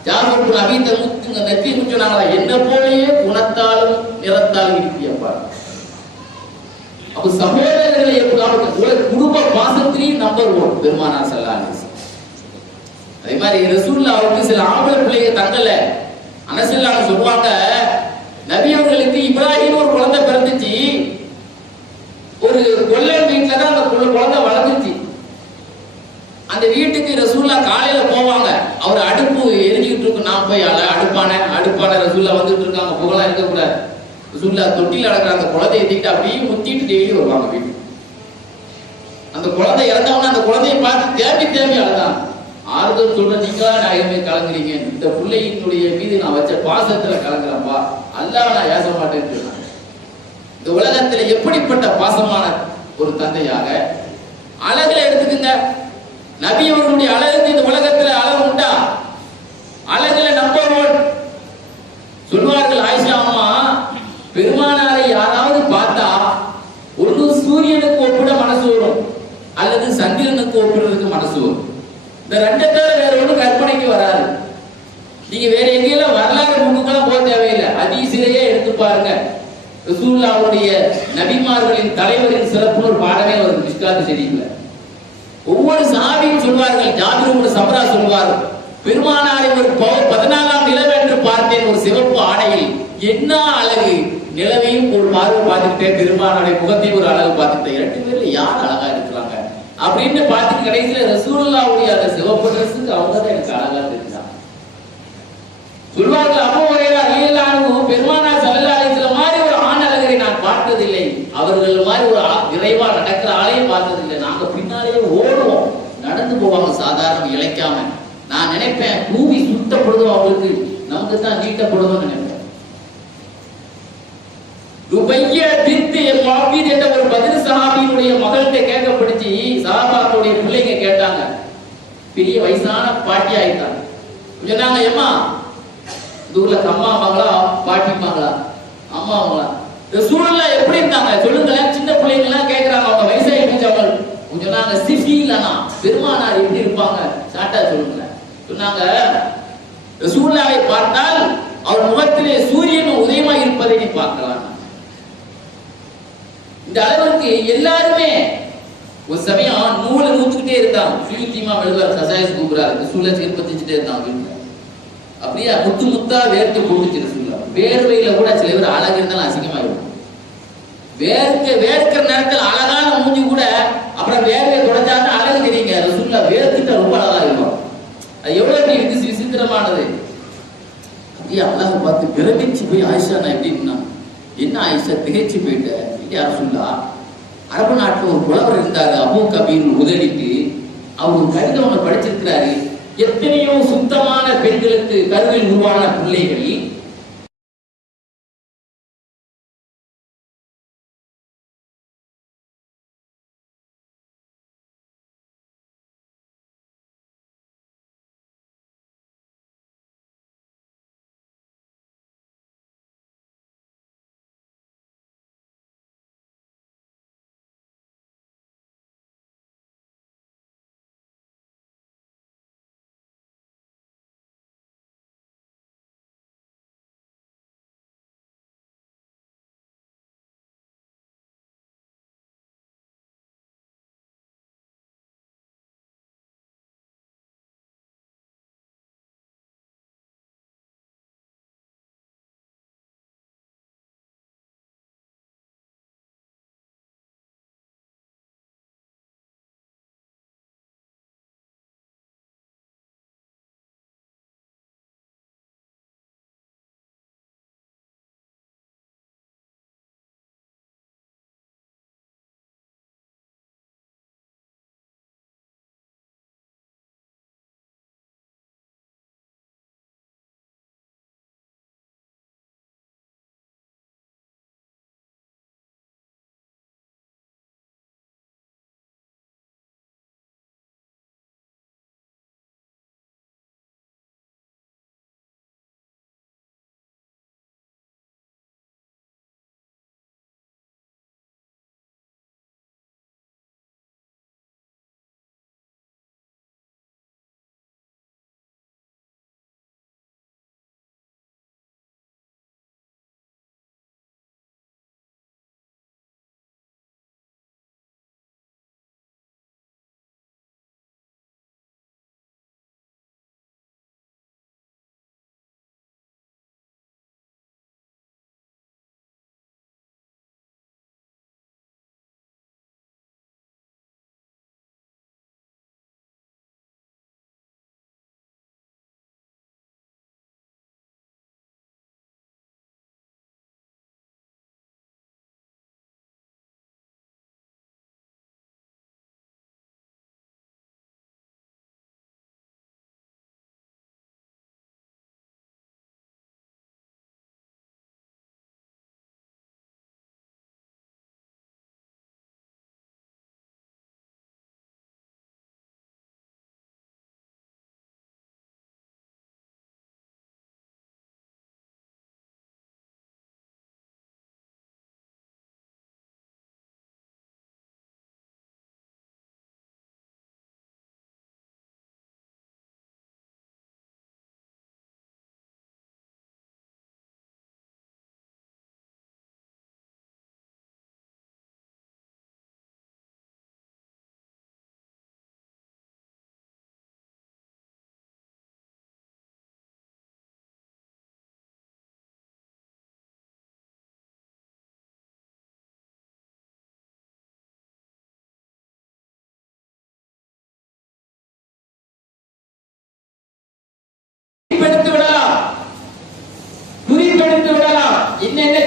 ஜாஃபர் இப்னு அபீ தாலிப் நெத்தி சொன்னாங்களா, என்ன போலயே குணத்தாலும் நிறத்தாலும் இருக்கியப்பா. அப்ப சகோதரர்களை குடும்ப பாசத்திலேயும் நம்பர் 1 பெருமானார் ஸல்லல்லாஹு அலைஹி வஸல்லம். அதே மாதிரி ரசூலுல்லாஹ்வுக்கு சில ஆம்பளை பிள்ளைங்க தங்கல. அனஸ் ஸல்லல்லாஹு சொல்வாங்க, நபி அவர்களுக்கு இப்ராஹிம் ஒரு குழந்தை பிறந்துச்சு. ஒரு கொல்லன் வீட்டுல தான் அந்த குழந்தை வளர்ந்துச்சு. அந்த வீட்டுக்கு ரசூலுல்லாஹ் காலையில போவாங்க. அவர் அடுப்பு எரிஞ்சுக்கிட்டு இருக்கு. நான் போய் அடுப்பான ரசூலுல்லாஹ் வந்துட்டு இருக்காங்க, புகழா இருக்க கூடாது. ரசூலுல்லாஹ் தொட்டில் அடக்கிற அந்த குழந்தையை தூக்கிட்டு அப்படியே முத்திட்டு டெய்லி வருவாங்க வீட்டுக்கு. அந்த குழந்தை இறந்தவன அந்த குழந்தையை பார்த்து தேம்பி அழுதான். ஆறுதல் சொல்ற நீங்களா நாயகமே கலங்குறீங்க, இந்த பிள்ளையினுடைய மீது நான் வச்ச பாசத்துல கலங்குறப்பா, அல்லாஹ் நான் ஏச மாட்டேன்னு சொன்னாங்க. இந்த உலகத்துல எப்படிப்பட்ட பாசமான ஒரு தந்தையாக. அழகுல எடுத்துக்குங்க, நபி அவர்களுடைய அழகுக்கு இந்த உலகத்துல அழகு உண்டா? அழகுல நம்பர் 1 சொல்வார்கள் ஆயிஷா அம்மா, பெருமானாரை யாராவது பார்த்தா ஒன்று சூரியனுக்கு ஒப்பிட மனசு வரும், அல்லது சந்திரனுக்கு ஒப்பிடுறதுக்கு மனசு வரும். இந்த 2 தவிர வேற ஒன்றும் கற்பனைக்கு வராது. நீங்க வேற எங்கேயெல்லாம் வரலாறு முன்னுக்கெல்லாம் போக தேவையில்லை, ஹதீஸிலேயே எடுத்து பாருங்க. ரசூலுல்லாஹ்வுடைய நபிமார்களின் தலைவரின் சிறப்புன்னு ஒரு பாடமே வருது மிஷ்காத் ஷரீஃப்ல. ஒவ்வொரு சஹாபியும் சொல்வார்கள். ஜாபிர் இப்னு சம்ரா சொல்வார், பெருமானாரை ஒரு 14ஆம் நிலவு என்று பார்த்தேன், ஒரு சிவப்பு ஆடையில். என்ன அழகு! நிலவையும் ஒரு பார்வை பார்த்துக்கிட்டே பெருமானாரை முகத்தையும் ஒரு அழகு பார்த்துக்கிட்டேன். 2 பேர்ல யார் அழகா இருக்கிறாங்க அப்படின்னு பார்த்து கடைசியில ரசூலுல்லாஹ்வுடைய அந்த சிவப்பு ட்ரெஸ்ஸுக்கு அவங்க தான் எனக்கு அழகா தெரிஞ்சாங்க. சொல்வார்கள் அபூ ஹுரைரா ரலியல்லாஹு அன்ஹு பெருமானார் ஸல்லல்லாஹு அலைஹி வஸல்லம் மாதிரி ஒரு ஆண் அழகரை நான் பார்த்ததில்லை, அவர்கள் மாதிரி ஒரு விரைவா நடக்கிற ஆளையும் பார்த்ததில்லை. நாங்க பின்னாலேயே ஓடுவோம், நடந்து போவாங்க சாதாரண இழைக்காம. நான் நினைப்பேன் பூமி சுத்தப்படுதும் அவங்களுக்கு, நமக்கு தான் நீட்டப்படுதும் நினைப்பேன். ருபைய பின்த் முஅவ்வித் என்ற ஒரு பதில் சஹாபியினுடைய மகள்கிட்ட கேட்கப்படுச்சு. சஹாபாக்களுடைய பிள்ளைங்க கேட்டாங்க, பெரிய வயசான பாட்டி ஆயிட்டாங்க. சொன்னாங்க, ஏம்மா இந்த ஊர்ல அம்மா அம்மாங்களா பாட்டிமாங்களா அம்மாங்களா ரசூலுல்லாஹ் எப்படி இருந்தாங்க சொல்லுங்களேன். சின்ன பிள்ளைங்க எல்லாம் கேட்கறாங்க, அவங்க வயசாகி முடிஞ்சவங்க. சொன்னாங்க, சிஃபீலனா பெருமானார் எப்படி இருப்பாங்க சாட்டா சொல்லுங்களேன். சொன்னாங்க, ரசூலுல்லாஹை பார்த்தால் அவர் முகத்திலே சூரியன் உதயமாக இருப்பதை நீ பார்க்கலாம். இந்த அளவுக்கு எல்லாருமே ஒரு சமயம் நூலை நூத்துக்கிட்டே இருந்தாங்க. சுயுத்திமா எழுதுவார், கசாயஸ் கூப்பிடுறாரு, சூழலை ஏற்படுத்திச்சுட்டே இருந்தாங்க வீட்டுல. அப்படியே முத்து முத்தா வேர்த்து போட்டுச்சு சொல்லுவாங்க. வேர்வையில கூட சில பேர் அழகு இருந்தாலும் அசிங்கமாயிடும். வேர்க்கிற நேரத்தில் அழகான மூஞ்சி கூட அப்புறம் வேர்வை தொடச்சாதான் அழகு தெரியுங்க. ரசூலுல்லா வேர்த்துட்டு ரொம்ப அழகா இருக்கும். அது எவ்வளவு விசித்திரமானது. அப்படியே அழகை பார்த்து பிரமிச்சு போய் ஆயிஷா நான் எப்படி இருந்தாங்க, என்ன ஆயிஷா திகைச்சு போயிட்டேன். யார் சொல்லா, அரபு நாட்டில் ஒரு புலவர் இருந்தாரு அபூ கபீர் உதடிட்டு. அவர் ஒரு கடிதம் ஒன்று படிச்சிருக்கிறாரு. எத்தனையோ சுத்தமான பெண்களுக்கு கருவில் உருவான பிள்ளைகள்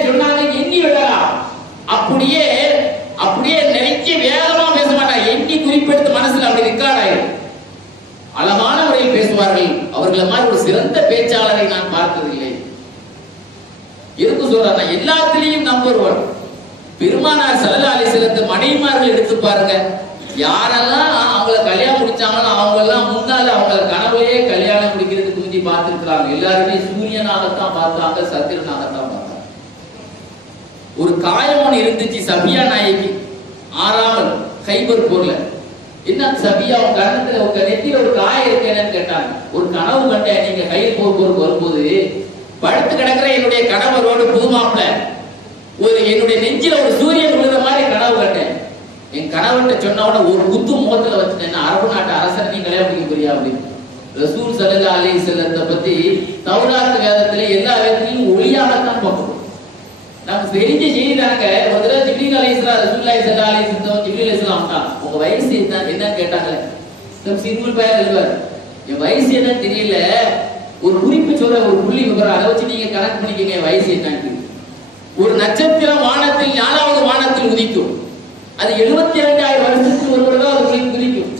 சொன்னாங்க எண்ணி விடலாம். அப்படியே அப்படியே நிறைய வேகமா பேச மாட்டாங்க, எண்ணி குறிப்பெடுத்து மனசுல அப்படி ரெக்கார்ட் ஆயிடும். அழகான முறையில் பேசுவார்கள். அவர்களை மாதிரி ஒரு சிறந்த பேச்சாளரை நான் பார்த்ததில்லை. எதுக்கு சொல்றாங்க, எல்லாத்திலையும் நம்பர் ஒன். பெருமானார் ஸல்லல்லாஹு அலைஹி வஸல்லம் மனைவிமார்கள் எடுத்து பாருங்க. யாரெல்லாம் அவங்கள கல்யாணம் முடிச்சாங்களோ அவங்க எல்லாம் முன்னால அவங்க கனவுலயே கல்யாணம் முடிக்கிறதுக்கு முந்தி பார்த்திருக்கிறாங்க. எல்லாருமே சூரியனாகத்தான் பார்த்தாங்க, சந்திரனாகத்தான் பார்த்தாங்க. ஒரு காயம் ஒன்று இருந்துச்சு சபியா நாயகி, ஆறாமல் கைபர் போர்ல. என்ன சபியா உங்க கண்ணத்துல உங்க நெத்தியில ஒரு காயம் இருக்கேன்னு கேட்டாங்க. ஒரு கனவு கண்டேன், நீங்க கையில் போருக்கு வரும்போது படுத்து கிடக்கிற என்னுடைய கணவரோடு புது மாப்பிள்ள ஒரு என்னுடைய நெஞ்சில ஒரு சூரியன் விழுற மாதிரி கனவு கண்டேன். என் கணவர்கிட்ட சொன்ன உடனே ஒரு குத்து முகத்துல வச்சுட்டேன், அரபு நாட்டு அரசன் நீ கல்யாணம் பண்ணிக்க போறியா அப்படின்னு. ரசூல் ஸல்லல்லாஹு அலைஹி வஸல்லத்தை பத்தி தௌராத் வேதத்திலே எல்லா வேதத்திலையும் ஒளியாகத்தான் பார்க்கணும். நமக்கு தெரிஞ்ச செய்தி தாங்க. ஒரு தடவை ஜிப்ரீல் அலைஹிஸ்ஸலாம் ரசூலுல்லாஹி ஸல்லல்லாஹு அலைஹி வஸல்லம் ஜிப்ரீல் அலைஹிஸ்ஸலாம் தான் உங்க வயசு என்ன கேட்டாங்களே. சிறுமுல் பையன் எழுவார், என் வயசு என்னன்னு தெரியல, ஒரு குறிப்பு சொல்ற ஒரு புள்ளி விவரம் அதை வச்சு நீங்க கணக்கு பண்ணிக்கங்க என் வயசு என்னன்னு. ஒரு நட்சத்திரம் வானத்தில் 4வது வானத்தில் உதிக்கும். அது 72,000 வருஷத்துக்கு ஒரு தடவை அது உதிக்கும்.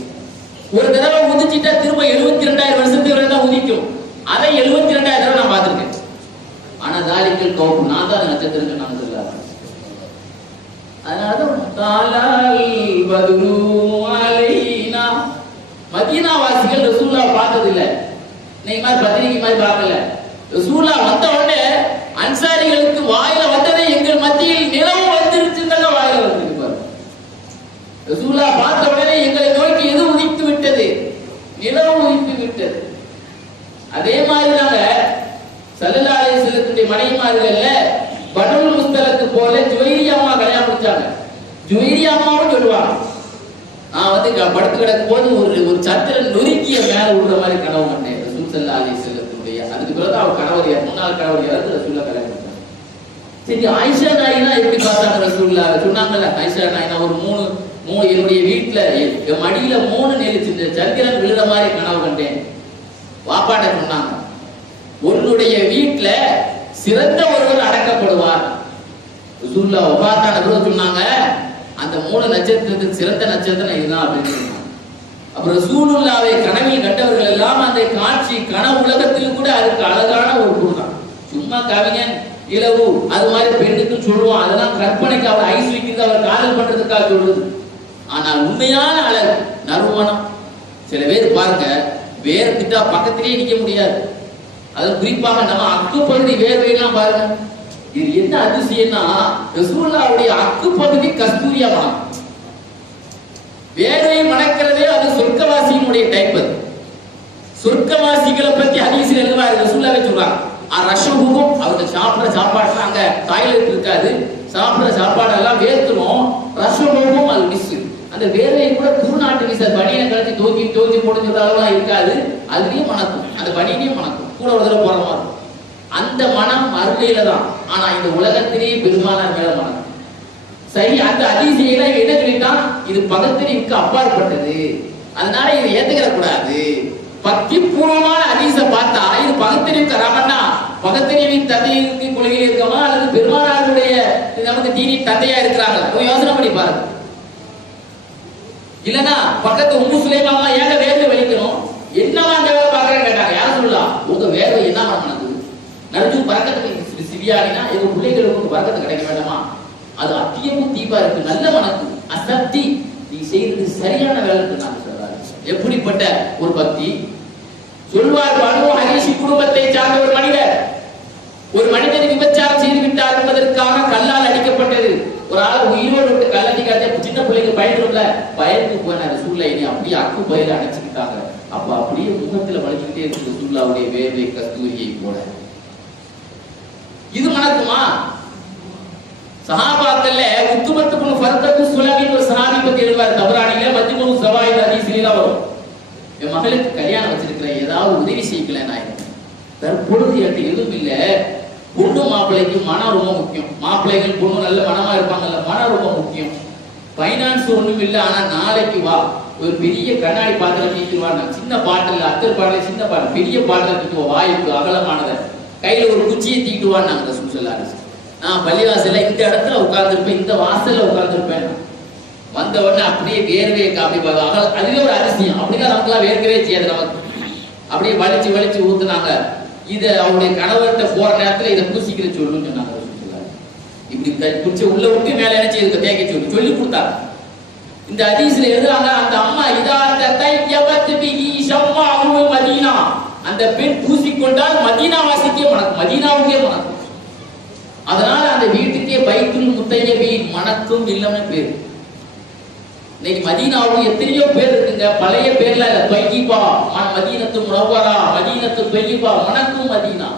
ஒரு தடவை உதிச்சிட்டா திரும்ப 72,000 வருஷத்துக்கு தான் உதிக்கும். அதை 72,000 தடவை நான் பார்த்திருக்கேன். ஆனா தாலிக்கல் கௌப் நான் தான் நட்சத்திரங்கள் நான் சொல்லலாம். அதனாலதான் மதீனா வாசிகள் ரசூலுல்லாஹ் பார்த்ததில்லை. நீங்க மாதிரி பத்திரிகை மாதிரி பார்க்கல. ரசூலுல்லாஹ் வந்த உடனே அன்சாரிகளுக்கு வாயில வந்ததே எங்கள் மத்தியில் நிலவு வந்துருச்சுன்னு வாயில வந்திருப்பாரு. ரசூலுல்லாஹ் பார்த்த உடனே எங்களை நோக்கி எது உதித்து விட்டது, நிலவு உதித்து விட்டது. அதே மாதிரி நாங்க ஸல்லல்லாஹு அலைஹி வஸல்லம் மனைவிமார்கள்ல பனுல் முஸ்தலக்கு போல ஜுவைரியா அம்மா கல்யாணம் முடிச்சாங்க. ஜுவைரியா அம்மாவும் சொல்லுவாங்க, நான் வந்து படுத்து கிடக்கும் போது ஒரு சத்திரன் நொறுக்கிய மேல விடுற மாதிரி கனவு கண்டேன். ரசூல் ஸல்லல்லாஹு அலைஹி வஸல்லம் அதுக்கு பிறகு அவர் கணவர் முன்னாள் கணவர் யாராவது ரசூலுல்லாஹ் கல்யாணம் முடிச்சாங்க. சரி, ஆயிஷா நாயினா எப்படி பார்த்தாங்க ரசூலுல்லாஹ் சொன்னாங்கல்ல. ஆயிஷா நாயினா ஒரு மூணு என்னுடைய வீட்டுல மடியில 3 நெளிச்சு சத்திரன் விழுற மாதிரி கனவு கண்டேன். வாப்பாட்ட சொன்னாங்க, உன்னுடைய வீட்டுல சிறந்த ஒருவர் அடக்கப்படுவார். ரசூலுல்லாஹ் வஃபாத்தான பிறகு சொன்னாங்க, அந்த 3 நட்சத்திரத்துக்கு சிறந்த நட்சத்திரம் இதுதான் அப்படின்னு சொன்னாங்க. அப்புறம் ரசூலுல்லாஹ்வை கனவில் கண்டவர்கள் எல்லாம் அந்த காட்சி கனவு உலகத்தில் கூட அதுக்கு அழகான ஒரு பொருள் தான். சும்மா கவிஞன் இலவு அது மாதிரி பெண்ணுக்கு சொல்லுவான், அதெல்லாம் கற்பனைக்கு அவர் ஐஸ் வைக்கிறது அவர் காதல் பண்றதுக்காக சொல்றது. ஆனால் உண்மையான அழகு நறுமணம். சில பேர் பாருங்க வேர்த்திட்டா பக்கத்திலேயே நிக்க முடியாது. அது குறிப்பாக நம்ம அக்கு பகுதி வேர்வையெல்லாம் பாருங்க. இது என்ன அதிசயம்னா ரசூலுல்லாஹ்வுடைய அக்கு பகுதி கஸ்தூரியா மனம். வேர்வை மணக்கிறதே அது சொர்க்கவாசியினுடைய டைப். அது சொர்க்கவாசிகளை பத்தி ஹதீஸ்ல எழுதுவாங்க. ரசூலுல்லாஹ் சொல்றாங்க, அரஷுஹும் அவங்க சாப்பிடுற சாப்பாடுலாம் அங்க டாய்லெட் இருக்காது, சாப்பிடுற சாப்பாடெல்லாம் வேர்த்துரும். ரஷுஹும் அது மிஸ், அந்த வேர்வையை கூட துருநாட்டு வீச பனியனை கலத்தி தோக்கி போடுற அளவுலாம் இருக்காது, அதுலயும் மணக்கும், அந்த பனியனையும் மணக்கும், கூட ஒரு தடவை போற மாதிரி. அந்த மனம் மறுமையில தான். ஆனா இந்த உலகத்திலேயே பெருமானார் மேல மனம் சரி. அந்த அதிசயில என்ன சொல்லிட்டான், இது பகத்தறிவுக்கு அப்பாற்பட்டது, அதனால இதை ஏத்துக்கிற கூடாது. பக்தி பூர்வமான அதிச பார்த்தா இது பகத்தறிவுக்கு ரமன்னா பகத்தறிவின் தந்தைக்கு கொள்கையில் இருக்கமா அல்லது பெருமானாருடைய நமக்கு தீனி தந்தையா இருக்கிறாங்களா யோசனை பண்ணி பாருங்க. இல்லன்னா பக்கத்து உம்மு சுலைமாமா ஏங்க வேர்வை வலிக்கணும், என்னவா அந்த வேலை பாக்குறேன்னு கேட்டாங்க. யாரும் சொல்லலாம், உங்க வேர்வை என்ன மனது நடுச்சு பறக்கத்துக்கு சிவியாடினா எங்க பிள்ளைகளுக்கு பறக்கத்து கிடைக்க வேண்டாமா, அது அத்தியமும் தீபா இருக்கு, நல்ல மனது அசக்தி, நீ செய்யறது சரியான வேலைக்கு நான் சொல்றாரு. எப்படிப்பட்ட ஒரு பக்தி சொல்வார். பனு ஹரிஷி குடும்பத்தை சார்ந்த ஒரு மனிதன் விபச்சாரம் செய்து விட்டார் என்பதற்காக கல்லால் அடிக்கப்பட்டது. ஒரு ஆள் உயிரோடு விட்டு கல்லடி காட்ட சின்ன பிள்ளைங்க பயந்துல பயந்து போன சூழ்நிலை அப்படியே அக்கு பயில அடைச்சுக்கிட்டாங்க. அப்ப அப்படியே முகத்துல வலிச்சுக்கிட்டே இருக்கு ரசூலுல்லாஹ்வுடைய வேர்வை கஸ்தூரியை போல. இது மணக்குமா? சஹாபாக்கள்ல உத்துபத்து இப்னு ஃபர்கத்து சுலைமின் ஒரு சஹாபி பத்தி எழுதுவார். தபரானில மஜ்மு ஸவாயித் ஹதீஸ்ல வரும். என் மகளுக்கு கல்யாணம் வச்சிருக்கிறேன், ஏதாவது உதவி செய்யல நான். தற்பொழுது எனக்கு எதுவும் இல்ல, பொண்ணு மாப்பிள்ளைக்கு மனம் ரொம்ப முக்கியம். மாப்பிள்ளைகள் பொண்ணு நல்ல மனமா இருப்பாங்கல்ல, மனம் ரொம்ப முக்கியம். பைனான்ஸ் ஒண்ணும் இல்லை, ஆனா நாளைக்கு வா ஒரு பெரிய கண்ணாடி பாத்திரம் தூக்கிடுவா, சின்ன பாட்டில் அத்தர் பாட்டில் சின்ன பாட்டில் பெரிய பாட்டில் தூக்குவா, வாய்ப்பு அகலமானத கையில ஒரு குச்சியை தூக்கிடுவான்னு நாங்க ரசூல் ஸல்லல்லாஹு அலைஹி வஸல்லம். நான் பள்ளிவாசல்ல இந்த இடத்துல உட்கார்ந்துருப்பேன், இந்த வாசல்ல உட்கார்ந்துருப்பேன். வந்த உடனே அப்படியே வேர்வையை காப்பி பார்க்க, அதுவே ஒரு அதிசயம். அப்படிதான் நமக்குலாம் வேர்க்கவே செய்யாது. நமக்கு அப்படியே வலிச்சு வலிச்சு ஊத்துனாங்க. இதை அவருடைய கணவர்கிட்ட போற நேரத்துல இதை பூசிக்கிற சொல்லுன்னு சொன்னாங்க. இப்படி குடிச்ச உள்ள விட்டு மேல நினைச்சு இருக்க தேக்க சொல்லி கொடுத்தாங்க. இந்த ஹதீஸ்ல எழுதுறாங்க, அந்த அம்மா மதீனா, அந்த பெண் பூசிக்கொண்டால் மதீனா வாசிக்கே மணக்கும், மதீனாவுக்கே மணக்கும். அதனால அந்த வீட்டுக்கே பைத்துல் முத்தையபீன், மணக்கும் இல்லம்னு பேரு. இன்னைக்கு மதீனாவுக்கு எத்தனையோ பேர் இருக்குங்க, பழைய பேர்ல தொய்யிபா, மதீனத்து முனவ்வரா, மதீனத்து தொய்யிபா, மணக்கும் மதீனா.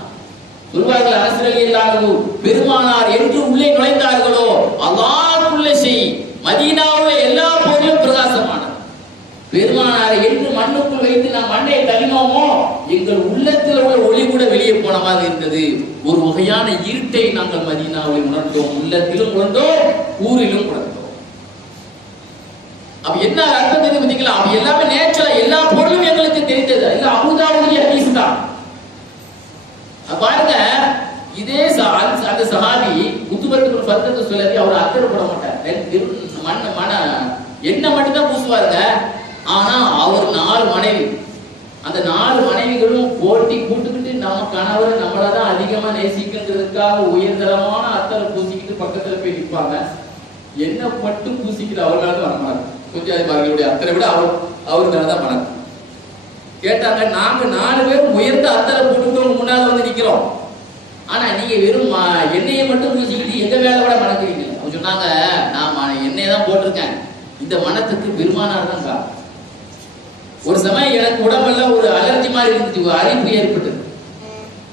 சொல்வார்கள் அனஸ் ரலியல்லாஹு அன்ஹு, பெருமானார் என்று உள்ளே நுழைந்தார்களோ அல்லாஹ்வுள்ள செய் மதீனாவுல எல்லா பொருளும் பிரகாசமானது. பெருமானாரை என்று மண்ணுக்குள் வைத்து நாம் மண்ணை தள்ளினோமோ எங்கள் உள்ளத்தில் உள்ள ஒளி கூட வெளியே போன மாதிரி இருந்தது. ஒரு வகையான இருட்டை நாங்கள் மதீனாவில் உணர்ந்தோம், உள்ளத்திலும் உணர்ந்தோம், ஊரிலும் உணர்ந்தோம். அப்ப என்ன அர்த்தம் தெரியும் பார்த்தீங்களா? அப்ப எல்லாமே நேச்சுரலா எல்லா பொருளும் எங்களுக்கு தெரிந்தது. இல்ல அபூதாவுடைய ஹதீஸ் தான். பாருங்க, இதே அந்த சஹாபி உத்துபத்துக்கு ஃபர்தத்து சொல்லி அவர் அத்தர் போட மாட்டார், எண்ணெய் மட்டும் தான் பூசுவாருங்க. ஆனா அவர் 4 மனைவி, அந்த 4 மனைவிகளும் போட்டி கூட்டுக்கிட்டு நம்ம கணவரை நம்மளதான் அதிகமா நேசிக்கின்றதுக்காக உயர்தரமான அத்தரை பூசிக்கிட்டு பக்கத்துல போய் நிற்பாங்க. என்ன மட்டும் பூசிக்கிட்டு அவர்களால வரமாட்டாங்க. குஞ்சாதிமார்களுடைய அத்தரை விட அவருக்கு தான் மணக்கும். கேட்டாங்க, நாங்க 4 பேரும் உயர்ந்த அத்தரை போட்டுக்கிட்டு முன்னால வந்து நிக்கிறோம், ஆனா நீங்க வெறும் எண்ணெயை மட்டும் பூசிக்கிட்டு எங்க வேலை விட மணக்கிறீங்க. அவங்க சொன்னாங்க, நான் எண்ணெயை தான் போட்டிருக்கேன், இந்த மனத்துக்கு பெருமானார் தான் காரணம். ஒரு சமயம் எனக்கு உடம்பெல்லாம் ஒரு அலர்ஜி மாதிரி இருந்துச்சு, ஒரு அரிப்பு ஏற்பட்டது.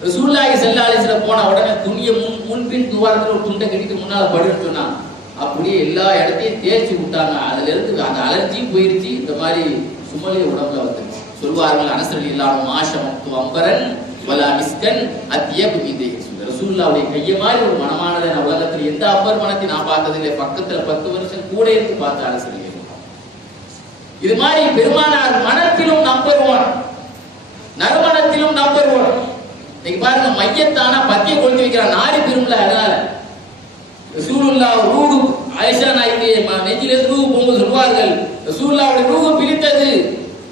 ரசூலுல்லாஹி ஸல்லல்லாஹு அலைஹி வஸல்லம் போன உடனே துணியை முன்பின் துவாரத்தில் ஒரு துண்டை கட்டிட்டு முன்னால படுன்னு சொன்னாங்க. அப்படியே எல்லா இடத்தையும் தேய்ச்சி விட்டாங்க. அதுல இருந்து அந்த அலர்ஜியும் போயிருச்சு, இந்த மாதிரி சுமலிய உடம்புல வந்துருச்சு. சொல்வார்கள் அனஸ் ரலியல்லாஹு அன்ஹு, மாஷமத்து அம்பரன் வலா மிஸ்கன் அத்யபு மின் தைஹி. ரசூலுல்லாஹ்வுடைய கைய மாதிரி ஒரு மனமானதை நான் உலகத்துல எந்த அப்பர் மனத்தை நான் பார்த்ததில்லை. பக்கத்துல 10 வருஷம் கூட இருந்து பார்த்த அரசு. இது மாதிரி பெருமானார் மனத்திலும் நம்பர் 1, நறுமணத்திலும் நம்பர் 1. இன்னைக்கு பாருங்க, மையத்தானா பத்திய கொளுத்தி வைக்கிறான், நாரி பெரும்ல. அதனால ரசூலுல்லாஹ் ரூஹு, ஆயிஷா நாயுடைய நெஞ்சிலிருந்து ரூஹு போகும்போது சொல்வார்கள், ரசூலுல்லாஹ்வுடைய ரூஹு பிரித்தது.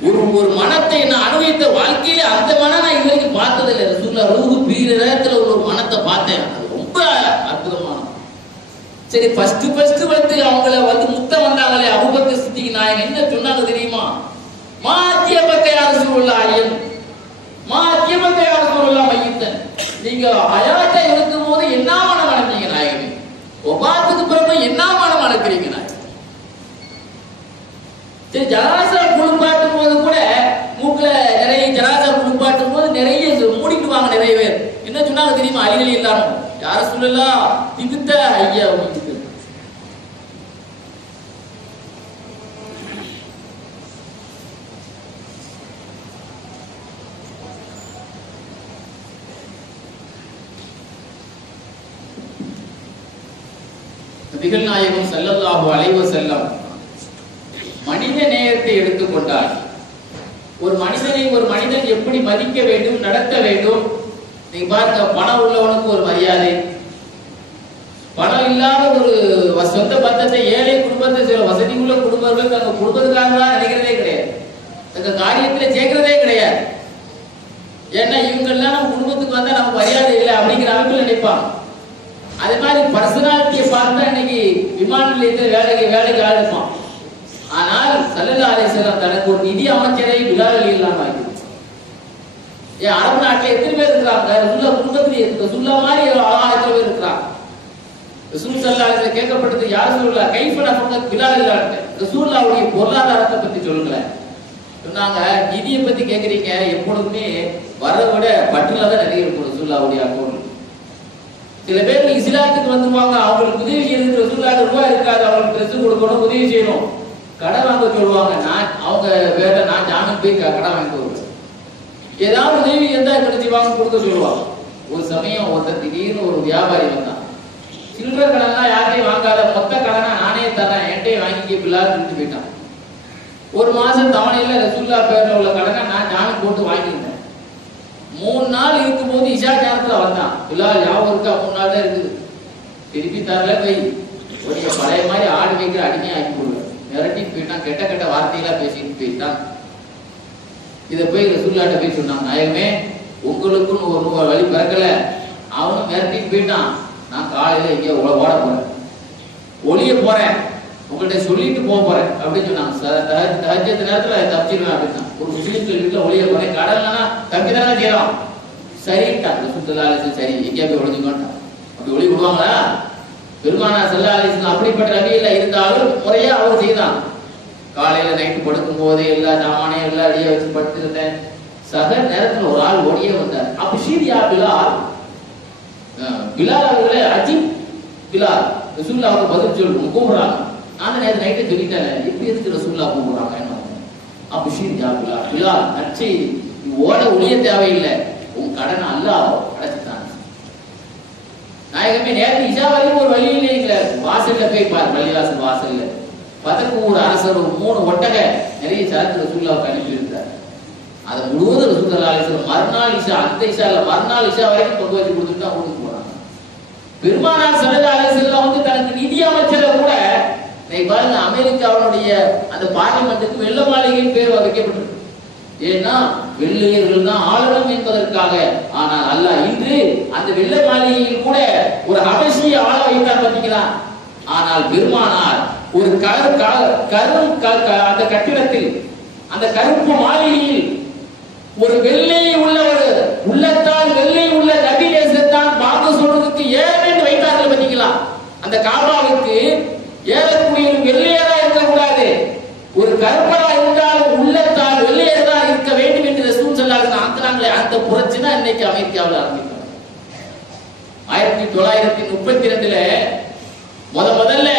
ஒரு மனத்தை நான் அனுபவித்த வாழ்க்கையில அந்த மனம் நான் இது வரைக்கும் பார்த்ததில்லை. ரசூலுல்லாஹ் ரூஹு பிரிகிற நேரத்துல ஒரு மனத்தை பார்த்தேன், அது ரொம்ப அற்புதமான. சரி, ஃபர்ஸ்ட் வந்து அவங்கள வந்து முத்தம் வந்தாங்களே அபூபக்கர் சித்திக் நாயகம், என்ன சொன்னாங்க தெரியுமா? மாத்தியபக்க யா ரசூலுல்லாஹ், மாத்தியபக்க யா ரசூலுல்லாஹ் மையத்தன். நீங்க ஹயாத்தா இருக்கும் போது என்ன மனம் அடைஞ்சீங்க நாயகமே, ஒபாத்துக்கு பிறகு என்ன மனம் அடைக்கிறீங்க நாயகம். சரி, ஜனாசா குளிப்பாட்டும் போது கூட மூக்குல நிறைய ஜனாசா குளிப்பாட்டும் போது நிறைய மூடிக்குவாங்க நிறைய பேர். என்ன சொன்னாங்க தெரியுமா? அலிகளி எல்லாரும், யார சொல்லலாம் திகுத்த ஐயா அப்படின்னு. நபிகள் நாயகம் ஸல்லல்லாஹு அலைஹி வஸல்லம் மனித நேயத்தை எடுத்துக்கொண்டார். ஒரு மனிதன் எப்படி மதிக்க வேண்டும், நடத்த வேண்டும். நீங்க பாருங்க, பணம் உள்ளவனுக்கு ஒரு மரியாதை, பணம் இல்லாத ஒரு சொந்த பந்தத்தை, ஏழை குடும்பத்தை, சில வசதி உள்ள குடும்பங்கள் தங்க குடும்பத்துக்காக தான் நினைக்கிறதே கிடையாது, தங்க காரியத்துல சேர்க்கிறதே கிடையாது. ஏன்னா இவங்கெல்லாம் நம்ம குடும்பத்துக்கு வந்தா நமக்கு மரியாதை இல்லை அப்படிங்கிற அமைப்பில் நினைப்பாங்க. அதே மாதிரி பர்சனாலிட்டியை பார்த்தா இன்னைக்கு விமான நிலையத்தில் வேலைக்கு ஆள் இருப்பான். ஆனால் ஸல்லல்லாஹு அலைஹி வஸல்லம் தனக்கு ஒரு நிதி அமைச்சரை பிலால் ரலியல்லாஹு அன்ஹு ஆக்கி. ஏன் அரபு நாட்டில் எத்தனை பேர் இருக்கிறாங்க? ரசூலுல்லாஹ் குடும்பத்திலே ரசூலுல்லாஹ் மாதிரி 1000 பேர் இருக்கிறாங்க. ரசூல் ஸல்லல்லாஹு அலைஹி வஸல்லம் கேட்கப்பட்டது, யார் ரசூலுல்லாஹ் கைஃப நஃபகத் பிலால் ரலியல்லாஹு, ரசூலுல்லாஹ்வுடைய பொருளாதாரத்தை பத்தி சொல்லுங்களேன். சொன்னாங்க, நிதியை பத்தி கேட்குறீங்க, எப்பொழுதுமே வரதை விட பற்றுல தான் நிறைய இருக்கும் ரசூலுல்லாஹ்வுடைய அக்கௌண்ட். சில பேர் இஸ்லாத்துக்கு வந்துருவாங்க, அவங்களுக்கு உதவி செய்யறதுக்கு ரசூலுல்லாஹ் ரூபாய் இருக்காது, அவங்களுக்கு ட்ரெஸ் கொடுக்கணும், உதவி செய்யணும், கடன் வாங்க சொல்லுவாங்க. அவங்க வேற நான் ஜாமீன் போய் கடன் வாங்கி வருவேன், ஏதாவது உதவி இருந்தா கிடைச்சிவாங்க கொடுக்க சொல்லுவாங்க. ஒரு சமயம் ஒருத்தர் திடீர்னு ஒரு வியாபாரி வந்தான், சில்லற கடன்லாம் யார்ட்டையும் வாங்காத, மொத்த கடனா நானே தரேன், என்கிட்டயே வாங்கிக்க பிள்ளாரு சொல்லிட்டு போயிட்டான். ஒரு மாசம் தவணையில ரசூலுல்லாஹ் பேர்ல உள்ள கடனை நான் ஜாமீன் போட்டு வாங்கியிருந்தேன். 3 நாள் இருக்கும்போது இஷா நேரத்துல வந்தான். பிலால் ஞாபகம் இருக்கா? 3 நாள் தான் இருக்குது. திருப்பி தரல போய் ஒரு பழைய மாதிரி ஆடு வைக்கிற அடிமையா ஆக்கி போடுவேன். மிரட்டிட்டு போயிட்டான், கெட்ட கெட்ட வார்த்தைகளா பேசிட்டு போயிட்டான். இதை போய் ரசூலுல்லாஹ்ட்ட போய் சொன்னாங்க, நாயகமே உங்களுக்குன்னு ஒரு வழி பிறக்கல. அவனும் மிரட்டிட்டு போயிட்டான். நான் காலையில எங்கேயோ ஓட போறேன், ஒளிய போறேன், உங்கள்கிட்ட சொல்லிட்டு போக போறேன் அப்படின்னு சொன்னாங்க. தஹஜ்ஜத் நேரத்துல தப்பிச்சிருவேன் அப்படின்னா. ஒரு முஸ்லீம்கள் வீட்டுல ஒளிய போறேன், கடல்னா தப்பி தானே செய்யறோம். சரிட்டான் ரசூலுல்லாஹி அலைஹி வஸல்லம். சரி எங்கேயா போய் ஒளிஞ்சுக்கோட்டான். அப்படி ஒளி விடுவாங்களா? பெருமானார் ஸல்லல்லாஹு அலைஹி வஸல்லம் அப்படிப்பட்ட நபியில இருந்தாலும் முறையா அவர் செய்தான். காலையில நைட்டு படுக்கும் போது எல்லா சாமானையும் எல்லாம் ரெடியா வச்சு படுத்துருந்தேன். சகர் நேரத்துல ஒரு ஆள் ஓடியே வந்தார். அப்ஷீரியா பிலால், பிலால் அவர்களே அஜிப் பிலால், ரசூலுல்லாஹ் அவங்க பதில் சொல்லணும் கூப்பிடுறாங்க. அந்த நேரத்தில் நைட்டு சொல்லிட்டேன், எப்படி எதுக்கு ரசூலுல்லாஹ் கூப்பிடுறாங்க? அப்ஷீரியா பிலால், பிலால் நற்செய்தி, ஓட ஒளிய தேவையில்லை, உன் கடனை அல்லாஹ் அடைச்சுட்டான். நாயகமே நேரத்தில் இஷா வரைக்கும் ஒரு வழியிலே இல்லை. வாசல்ல போய் பார், பள்ளிவாசல் வாசல்ல பதற்கு ஒரு அரசர் ஒரு 3 ஒட்டக நிறைய சரக்கு ரசூலுல்லாஹ்வுக்கு அனுப்பி இருந்தார். அதை முழுவதும் ரசூலுல்லாஹி அலைஹி வஸல்லம் மறுநாள் இஷா, அந்த இஷா இல்ல மறுநாள் இஷா வரைக்கும் கொண்டு வச்சு கொடுத்துட்டு தான் ஊருக்கு போனாங்க. பெருமானார் ஸல்லல்லாஹு அலைஹி வஸல்லம் வந்து தனக்கு நிதி அமைச்சரை கூட பாருங்க, அமெரிக்காவுடைய அந்த பார்லிமெண்ட்டுக்கு வெள்ள மாளிகையின் பேர் வைக்கப்பட்டிருக்கு. ஏன்னா வெள்ளையர்கள் தான் ஆளணும் என்பதற்காக. ஆனால் அல்லாஹ் இன்று அந்த வெள்ள மாளிகையில் கூட ஒரு ஹபஷியை ஆள வைத்தார் பார்த்தீங்களா? ஆனால் பெருமானார் ஒரு அந்த கட்டிடத்தில், அந்த கருப்பு மாளிகையில் ஒரு வெள்ளை உள்ள ஒரு உள்ளத்தால் வெள்ளை உள்ள நபி நேசத்தான் பாங்க சொல்றதுக்கு ஏன் வைத்தார்கள் பார்த்தீங்களா? அந்த காபாவுக்கு ஏறக்கூடிய வெள்ளையரா இருக்கக்கூடாது, ஒரு கருப்பரா இருந்தாலும் உள்ளத்தால் வெள்ளையர் தான் இருக்க வேண்டும் என்று ரசூல் ஸல்லல்லாஹு அலைஹி வஸல்லம் ஆக்குறாங்களே. அந்த புரட்சி தான் இன்னைக்கு அமெரிக்காவில் ஆரம்பித்தாங்க. 1932ல முதல்ல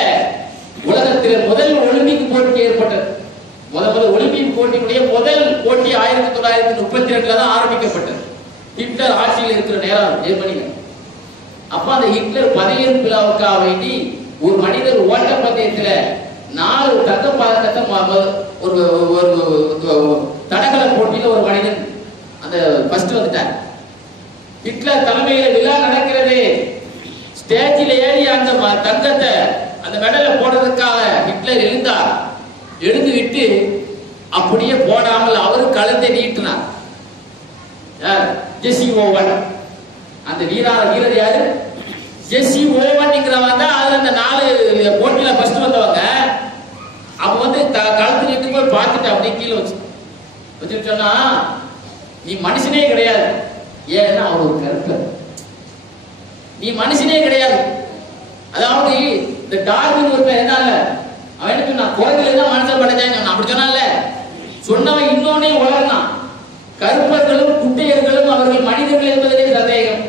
உலகத்தில் முதல் ஒலிம்பிக் போட்டி ஏற்பட்டது. முதல் ஒலிம்பிக் போட்டியுடைய முதல் போட்டி 1932ல தான் ஆரம்பிக்கப்பட்டது. ஹிட்லர் ஆட்சியில் இருக்கிற நேரம் ஜெர்மனியில. அப்ப அந்த ஹிட்லர் பதவியேற்பு விழாவுக்காக வேண்டி ஒரு மனிதர் ஓட்ட பந்தயத்துல 4 தங்க பதக்கத்தை ஒரு தடகள போட்டியில ஒரு மனிதன் அந்த ஃபர்ஸ்ட் வந்துட்டார். ஹிட்லர் தலைமையில விழா நடக்கிறது. ஸ்டேஜில் ஏறி அந்த தங்கத்தை அந்த மெடலை போடுறதுக்காக ஹிட்லர் எழுந்தார். எழுந்து விட்டு அப்படியே போடாமல் அவரு கழுத்தை நீட்டினார். ஜெசி ஓவன், அந்த வீரர் யாரு? ஜெசி ஓவன் தான். அதுல அந்த 4 போட்டியில ஃபர்ஸ்ட் வந்தவங்க. அப்ப வந்து கழுத்து நீட்டு போய் பார்த்துட்டு அப்படியே கீழே வச்சு சொன்னா, நீ மனுஷனே கிடையாது. ஏன்னா அவர் ஒரு கருப்பர், நீ மனுஷனே கிடையாது. அதாவது இந்த டார்வின் ஒரு பேர் என்ன, அவன் என்ன சொன்னா, குரங்குல தான் மனுஷன் படைச்சாங்க அப்படி சொன்னால. சொன்னவன் இன்னொன்னே உலர்ந்தான், கருப்பர்களும் குட்டையர்களும் அவர்கள் மனிதர்கள் என்பதிலே சந்தேகம்.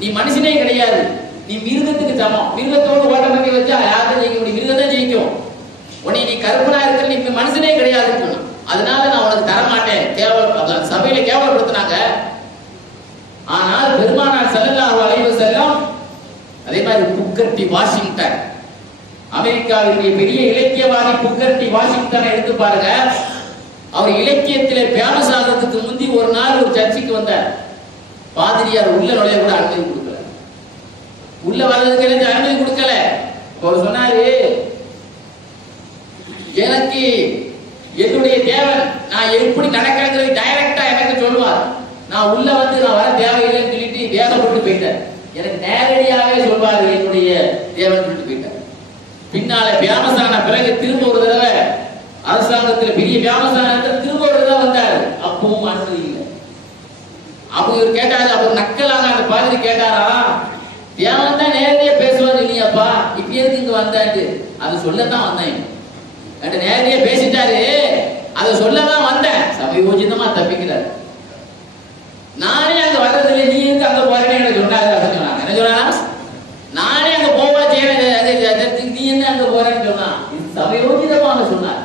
நீ மனுஷனே கிடையாது, நீ மிருகத்துக்கு சமம். மிருகத்தோடு ஓட்ட பண்ணி வச்சா யாரும் ஜெயிக்க முடியும்? மிருகத்தை ஜெயிக்கும். உன்னை நீ கருப்பனா இருக்கிற, நீ மனுஷனே கிடையாதுன்னு சொன்னான். அதனால நான் உனக்கு தரமாட்டேன், கேவலம் சபையில கேவலப்படுத்தினாங்க. ஆனால் பெருமானார் ஸல்லல்லாஹு அலைஹி வஸல்லம் அதே மாதிரி புக்கர் டி வாஷிங்டன், அமெரிக்காவினுடைய பெரிய இலக்கியவாதி புக்கர் டி வாஷிங்டனை எடுத்து பாருங்க. அவர் இலக்கியத்திலே பேமஸ் ஆகிறதுக்கு முந்தி ஒரு நாள் ஒரு சர்ச்சுக்கு வந்தார். பாதிரியார் உள்ள நுழைய கூட அனுமதி கொடுக்கல, உள்ள வர்றதுக்கு எனக்கு அனுமதி கொடுக்கல. அவர் சொன்னாரு, எனக்கு என்னுடைய தேவன் நான் எப்படி நடக்கிறேங்கிறது டைரக்டா எனக்கு சொல்லுவார். நான் உள்ள வந்து நான் வர தேவையில்லைன்னு சொல்லிட்டு வேகப்பட்டு போயிட்டேன். எனக்கு நேரடியாவே சொல்வாரு என்னுடைய தேவன் சொல்லிட்டு போயிட்டார். பின்னால வியாமசான பிறகு திரும்ப ஒரு தடவை அரசாங்கத்தில் பெரிய வியாமசான திரும்ப ஒரு தடவை வந்தாரு. அப்பவும் அனுமதி இல்லை. அப்ப இவர் கேட்டாரு, அப்ப நக்கலாக அந்த பாதிரி கேட்டாரா, தேவன் தான் நேரடியா பேசுவான்னு இல்லையாப்பா, இப்ப எதுக்கு இங்க வந்தாட்டு? அதை சொல்லத்தான் வந்தேன். நேரடியா பேசிட்டாரு, அதை சொல்லதான் வந்தேன். சமயோஜிதமா தப்பிக்கிறார். நானே அங்க வர்றதில்லை, நீ எதுக்கு அங்க போறேன்னு சொன்னாரு அப்படின்னு சொன்னாங்க. என்ன சொன்னா, நானே அங்க போவா செய்யறேன், நீ என்ன அங்க போறேன்னு சொன்னா. சமயோஜிதமாக சொன்னார்.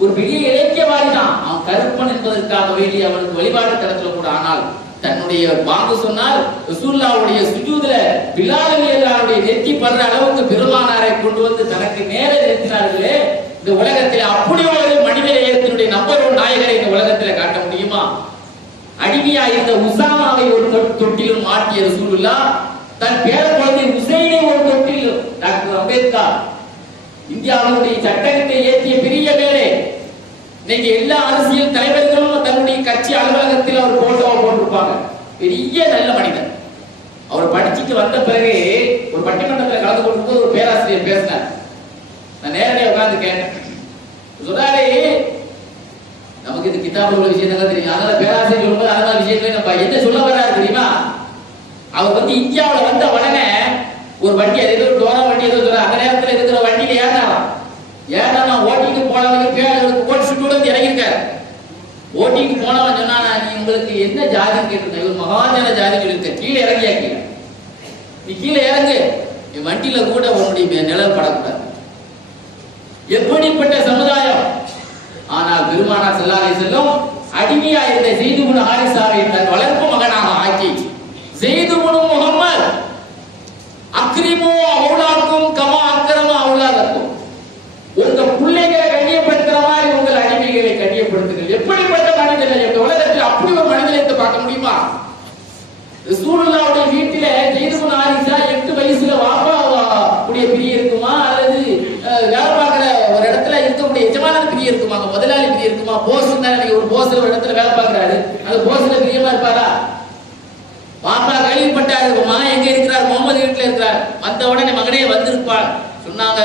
ஒரு பெரிய இலக்கியவாதி தான் அவன். கருப்பன் என்பதற்காக வேண்டி அவனுக்கு வழிபாட்டு தளத்துல கூட. ஆனால் தன்னுடைய வாங்கு சொன்னால் ரசூலுல்லாஹ்வுடைய சுஜூதுல பிலால் ரலியல்லாஹுடைய நெத்தி படுற அளவுக்கு பெருமானாரை கொண்டு வந்து தனக்கு நேரே நிறுத்தினார்களே. இந்த உலகத்தில் அப்படி ஒரு மனித நேயத்தினுடைய நம்பர் 1 நாயகரை இந்த உலகத்தில் காட்ட முடியுமா? அடிமையா இருந்த உசாமாவை ஒரு தொட்டிலும் மாட்டிய ரசூலுல்லாஹ் தன் பேர குழந்தை ஹுசைனை ஒரு தொட்டில் டாக்டர் அம்பேத்கர் இந்தியாவுடைய சட்டத்தை ஏற்றிய பெரிய மேலே இன்னைக்கு எல்லா அரசியல் தலைவர்களும் தன்னுடைய கட்சி அலுவலகத்தில் அவர் போட்டோவை போட்டிருப்பாங்க. பெரிய நல்ல மனிதன். அவர் படிச்சுட்டு வந்த பிறகு ஒரு பட்டிமன்றத்தில் கலந்து கொண்டு ஒரு பேராசிரியர் பேசினார். நான் நேரடியாக உட்கார்ந்து கேட்டேன். சொன்னாரு, நமக்கு இது கிதாபுல உள்ள விஷயத்தான் தெரியும். அதனால பேராசிரியர் சொல்லும்போது அதனால விஷயத்துல நம்ம என்ன சொல்ல வர்றாரு தெரியுமா? அவர் வந்து இந்தியாவில் வந்த உடனே ஒரு வண்டி ஏதோ டோரா வண்டி ஏதோ சொல்ற அந்த நேரத்தில் இருக்கிற வண்டியில ஏன்னா ஓட்டிட்டு போனவங்க பேருக்கு ஓட்டு சுட்டு வந்து இறங்கியிருக்காரு. ஓட்டிட்டு போனவன் சொன்னா, நீ உங்களுக்கு என்ன ஜாதின்னு கேட்டிருந்தேன். இவர் மகாஜன ஜாதி சொல்லியிருக்க, கீழே இறங்கியாக்கி நீ கீழே இறங்கு, என் வண்டியில கூட உன்னுடைய நிழல் படக்கூடாது. எப்படிப்பட்ட சமுதாயம்! ஆனால் பெருமானார் ஸல்லல்லாஹு அலைஹி வஸல்லம் அடிமையா இருந்த ஸைத் இப்னு ஹாரிஸாவை தன் வளர்ப்பு மகனாக ஆக்கி, ஸைத் இப்னு முஹம்மத் அக்ரிமு அவுலாக்கும் கமா அக்ரம அவுலாக்கும், உங்க பிள்ளைகளை கண்ணியப்படுத்துற மாதிரி உங்கள் அடிமைகளை கண்ணியப்படுத்துங்கள். எப்படிப்பட்ட மனிதனை இந்த உலகத்தில் அப்படி ஒரு மனிதனை பார்க்க முடியுமா? ரசூலுல்லாஹ்வுடைய வீட்டில ஸைத் இப்னு ஹாரிஸா 8 வயசுல வாப்பா உடைய பிரிய இருக்குமா, அல்லது வேலை பார்க்கிற ஒரு இடத்துல இருக்கக்கூடிய எஜமான பிரிய இருக்குமா, முதலாளி பிரிய இருக்குமா? போஸ் ஒரு போஸ்ல ஒரு இடத்துல வேலை பார்க்கிறாரு, அந்த போஸ்ல பிரியமா இருப்பாரா? பாப்பா கேள்விப்பட்டாரு, மகன் எங்க இருக்கிறார், முகமது வீட்டுல இருக்கிறார். வந்த உடனே மகனே வந்திருப்பார். சொன்னாங்க,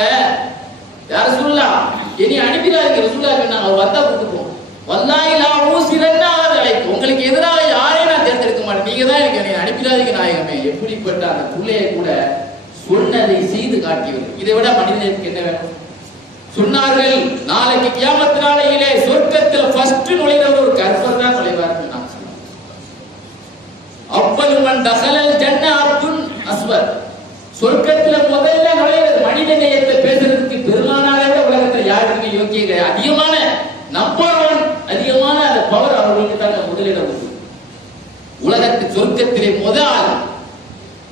யார சொல்லலாம், இனி அனுப்பிடாதீங்க. ரசூலுல்லாஹ் சொன்னாங்க, அவர் வந்தா கூட்டுப்போம். வல்லாஹி லா ஊசிலன்னா அழைக்கும், உங்களுக்கு எதிராக யாரையும் நான் தேர்ந்தெடுக்க மாட்டேன், நீங்க தான் எனக்கு அனுப்பிடாதீங்க நாயகமே. எப்படிப்பட்ட அந்த பிள்ளையை கூட சொன்னதை செய்து காட்டியவர். இதை விட மனிதனுக்கு என்ன வேணும்? சொன்னார்கள், நாளைக்கு கியாமத் நாளையிலே சொர்க்கத்தில் ஃபர்ஸ்ட் நுழைறவர் ஒரு கர்ப்பர் தான் நுழைவார். அவ்வளவன் தகலல் ஜன்னா அப்துன் அஸ்வர், சொர்க்கத்துல முதல்ல நுழைறது மனித நேயத்தை பேசுறதுக்கு பெருமானாரை விட உலகத்தில் யாருக்குமே யோக்கியம் கிடையாது. அதிகமான நம்பர் 1 அதிகமான அந்த பவர் அவர்களுக்கு தான் முதலிடம் உண்டு. உலகத்து சொர்க்கத்திலே முதல்.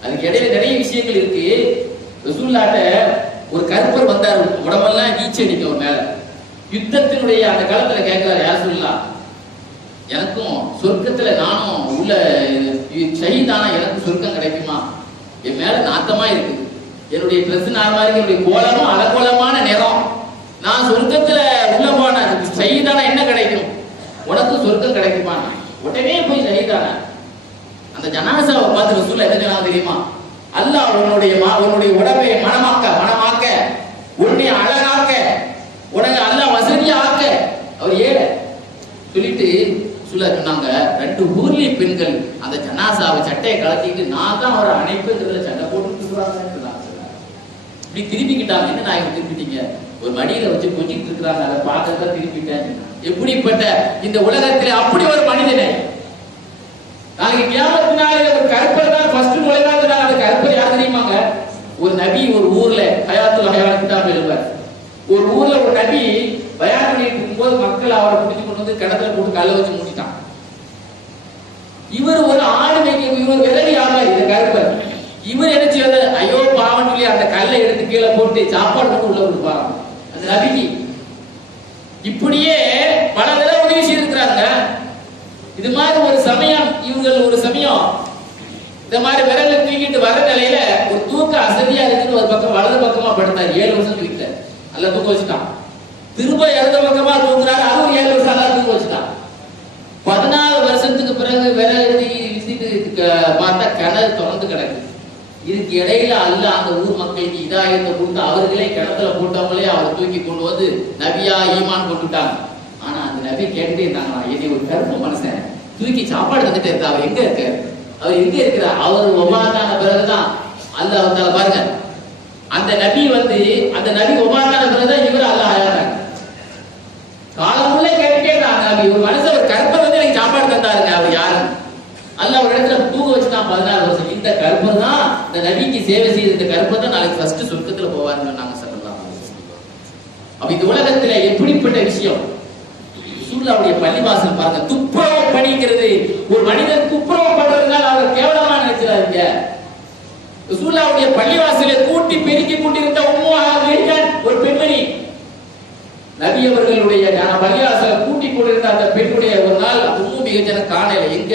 அதுக்கு இடையில நிறைய விஷயங்கள் இருக்கு. ரசூலுல்லாஹ்ட்ட ஒரு கருப்பர் வந்தார், உடம்பெல்லாம் நீச்சடிக்கும் ஒரு மேல. யுத்தத்தினுடைய அந்த காலத்துல கேட்கிறாரு, யார் சொல்லலாம், எனக்கும் சொர்க்கத்துல நானும் உள்ள ஷஹீதானா எனக்கு சொர்க்கம் கிடைக்குமா? என் மேல நாத்தமா இருக்கு, என்னுடைய ட்ரெஸ் நார்மலா இருக்கு, என்னுடைய கோலமும் அலகோலமான நிறம், நான் சொர்க்கத்துல உள்ள போன ஷஹீதானா என்ன கிடைக்கும், உனக்கு சொர்க்கம் கிடைக்குமா? உடனே போய் ஷஹீதானா அந்த ஜனாசாவை பார்த்து ரசூலுல்லாஹ் என்ன சொன்னாங்க தெரியுமா? அல்லாஹ் உன்னுடைய உடம்பை மனமாக்க, உன்னை அழகாக்க, உனக்கு அல்லாஹ் வசதியா ஆக்க. அவர் ஏழை சொல்லிட்டு சொன்னாங்க, 2 ஊர்லி பெண்கள் அந்த ஜனாசாவை சட்டையை கலத்திட்டு நான் தான் அவரை அணைப்புங்கிறதுல சண்டை போட்டு இப்படி திருப்பிக்கிட்டாங்க. என்ன நான் திருப்பிட்டீங்க? ஒரு மடியில வச்சு கொஞ்சிட்டு இருக்கிறாங்க, அதை பார்க்கறத திருப்பிட்டேன். எப்படிப்பட்ட இந்த உலகத்திலே அப்படி ஒரு மனிதனை நாளைக்கு கியாமத் நாளிலே ஒரு கற்பர் தான் ஃபர்ஸ்ட் நுழைவாங்க. அந்த கற்பர் யார் தெரியுமாங்க? ஒரு நபி ஒரு ஊர்ல ஹயாத்துல் ஹயாத் கிதாப் எழுதுவார். ஒரு ஊர்ல ஒரு நபி பயான் பண்ணிட்டு இருக்கும்போது மக்கள் அவரை பிடிச்சு கொண்டு வந்து கிணத்துல போட்டு கல்ல வச்சு மூடிட்டான். இவர் ஒரு ஆடு மேய்க்க, இவர் விரவி ஆவார் இந்த கற்பர். இவர் என்ன செய்வது, ஐயோ பாவம் சொல்லி அந்த கல்லை எடுத்து கீழே போட்டு சாப்பாடு கொண்டு உள்ள கொடுப்பாராம் அந்த நபிக்கு. இப்படியே பல தடவை உதவி செய்திருக்கிறாங்க. இது மாதிரி ஒரு சமயம் இவர்கள் ஒரு சமயம் இந்த மாதிரி விரலை தூக்கிட்டு வர நிலையில ஒரு தூக்க அசதியா இருக்குன்னு ஒரு பக்கம் வலது பக்கமா படுத்தார். 7 வருஷம் தூக்கிட்ட அல்ல தூக்க வச்சுட்டான். திரும்ப இடது பக்கமா தூக்குறாரு, அதுவும் 7 வருஷம் அல்ல தூக்க வச்சுட்டான். 14 வருஷத்துக்கு பிறகு விரல் விசிட்டு பார்த்தா கிணறு திறந்து கிடக்கு. இதுக்கு இடையில அல்ல அந்த ஊர் மக்களுக்கு இதாயத்தை கொடுத்து அவர்களே கிணத்துல போட்டவங்களே அவரை தூக்கி கொண்டு வந்து நபியா ஈமான் கொண்டுட்டாங்க. ஆனா அந்த நபி கேட்டுட்டே இருந்தாங்களா, என்னை ஒரு கருப்பு மனுஷன் தூக்கி சாப்பாடு தந்துட்டே இருக்கா, அவர் எங்க இருக்காரு, அவர் எங்க இருக்கிறார்? அவர் ஒபாத்தான பிறகுதான் அல்லாஹ் வந்தால பாருங்க. அந்த நபி அந்த நபி ஒபாத்தான பிறகுதான் இவர் அல்லாஹ் ஆயாட்டாங்க. காலமுள்ள கேட்டுட்டே இருந்தாங்க நபி, ஒரு மனுஷன் ஒரு கருப்பர் எனக்கு சாப்பாடு தந்தாருங்க, அவர் யாரு? அல்லாஹ் ஒரு இடத்துல தூங்க வச்சுட்டான் 14 வருஷம். இந்த கருப்பர் தான் இந்த நபிக்கு சேவை செய்த இந்த கருப்பர் தான் நாளைக்கு ஃபர்ஸ்ட் சொர்க்கத்துல போவாருன்னு சொன்னாங்க ஸல்லல்லாஹு அலைஹி வஸல்லம். அப்ப இந்த உலகத்துல எப்படிப்பட்ட விஷயம்! ரசூலுல்லாஹ்வுடைய பள்ளிவாசல் பாருங்க, துப்புரவு பணிங்கிறது. ஒரு மனிதன் துப்புரவு பண்றதுனால அவர் கேவலமா நினைச்சிடாதீங்க. ரசூலுல்லாஹ்வுடைய பள்ளிவாசலை கூட்டி பெருக்கி கொண்டிருந்த உம்மு ஹாபிஜான் ஒரு பெண்மணி, நபி அவர்களுடைய பள்ளிவாசலை கூட்டி கொண்டிருந்த அந்த பெண்ணுடைய ஒரு நாள் உம்மு ஹாபிஜான் காணல. எங்க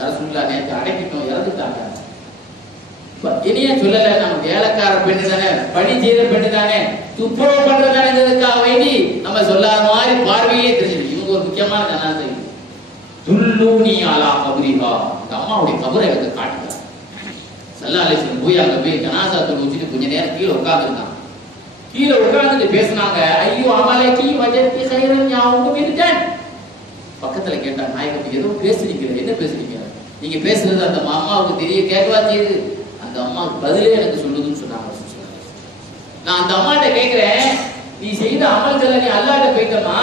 ரசூலுல்லாஹ் நேத்து அடக்கிட்டோம், இறந்துட்டாங்க. இனிய சொல்லல, நம்ம வேலைக்கார பெண்ணு தானே, பணி செய்யற பெண்ணு தானே, துப்புரவு பண்றதானேங்கிறதுக்காக வேண்டி நம்ம சொல்லாத மாதிரி பார்வையிலே தெரிஞ்சது. இவங்க ஒரு முக்கியமான ஜனாசை. துல்லூனி அலா கபரிஹா, இந்த அம்மாவுடைய கபரை எனக்கு காட்டுங்க. ஸல்லல்லாஹு அலைஹி வஸல்லம் போய் அங்க போய் ஜனாசா தொழு வச்சுட்டு கொஞ்ச நேரம் கீழே உட்கார்ந்துருந்தாங்க. கீழே உட்கார்ந்துட்டு பேசினாங்க. ஐயோ அமலைக்கு வஜத்தி கைரன் யாவும் இருக்கான். பக்கத்துல கேட்டாங்க, நாயகம் ஏதோ பேசுறீங்க, என்ன பேசுறீங்க? நீங்க பேசுறது அந்த அம்மாவுக்கு தெரிய கேட்கவா செய்யுது? அந்த அம்மா பதிலே எனக்கு சொல்லுதுன்னு சொன்னாங்க. நான் அந்த அம்மாட்ட கேட்கிறேன், நீ செய்த அமல்களை நீ அல்லாட்ட போயிட்டமா?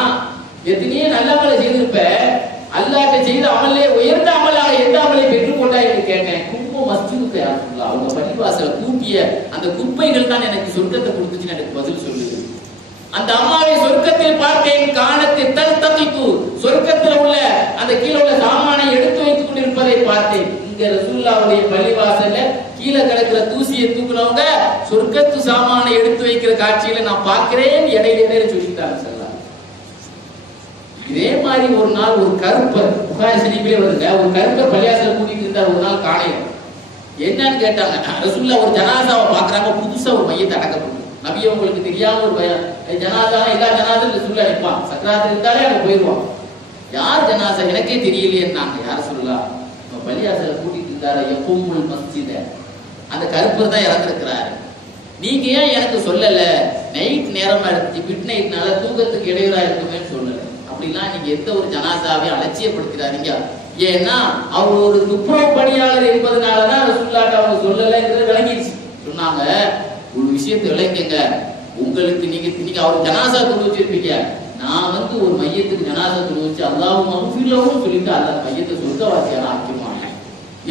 எத்தனையோ நல்ல அமலை செய்திருப்ப, அல்லாட்ட செய்த அமலே உயர்ந்த அமலாக எந்த அமலை பெற்றுக் கொண்டாய் என்று கேட்டேன். குப்பம் மஸ்ஜிதுக்கு யாருங்களா, அவங்க பள்ளிவாசல கூட்டிய அந்த குப்பைகள் தான் எனக்கு சொர்க்கத்தை கொடுத்துச்சுன்னு எனக்கு பதில் சொல்லுது. அந்த அம்மாவை சொர்க்கத்தில் பார்த்தேன். காணத்தை தத்தமிப்பு, சொர்க்கத்தில் உள்ள அந்த கீழே உள்ள சாமானை எடுத்து வைத்துக் கொண்டிருப்பதை பார்த்தேன். இங்க ரசூலுல்லாஹ்வுடைய பள்ளிவாசல்ல கீழே கிடக்கிற தூசியை தூக்குறவங்க சொர்க்கத்து சாமானை எடுத்து வைக்கிற காட்சியில நான் பார்க்கிறேன். இடையில சொல்லிட்டாங்க. இதே மாதிரி ஒரு நாள் ஒரு கருப்பர், புகாரி ஷரீஃபிலே வருங்க, ஒரு கருப்பர் பள்ளிவாசல் கூட்டிட்டு இருந்தார். ஒரு நாள் காலையில என்னன்னு கேட்டாங்க. ரசூலுல்லாஹ் ஒரு ஜனாசாவை பாக்குறாங்க, புதுசா ஒரு மையத்தை அடக்கப்படும். நபி உங்களுக்கு தெரியாம ஒரு ஜனாசா, எல்லா ஜனாசும் ரசூலுல்லாஹ் நிற்பான், சக்கராத்து இருந்தாலே அங்க போயிடுவான். யார் ஜனாசா எனக்கே தெரியலையேன்னாங்க. யார் சொல்லலாம், பள்ளிவாசல கூட்டிட்டு இருந்தாரு எப்பவும் மஸ்ஜித, அந்த கருப்பர் தான் இறந்திருக்கிறாரு. நீங்க ஏன் எனக்கு சொல்லல? நைட் நேரமா இருக்கு, மிட் நைட்னால தூக்கத்துக்கு இடையூறா இருக்குமேன்னு சொல்லல. அப்படிலாம் நீங்க எந்த ஒரு ஜனாசாவையும் அலட்சியப்படுத்திடாதீங்க. ஏன்னா அவர் ஒரு துப்புரவு பணியாளர் என்பதனாலதான் ரசூலுல்லாஹ் அவங்க சொல்லலைங்கிறது விளங்கிடுச்சு. சொன்னாங்க, ஒரு விஷயத்தை விளங்குங்க, உங்களுக்கு நீங்க அவர் ஜனாசா தொழு வச்சிருப்பீங்க, நான் வந்து ஒரு மையத்துக்கு ஜனாசா தொழு வச்சு அல்லாஹ் மஃபிலஹு சொல்லிட்டு அந்த மையத்தை சொர்க்கவாசியான ஆக்கிடுவாங்க.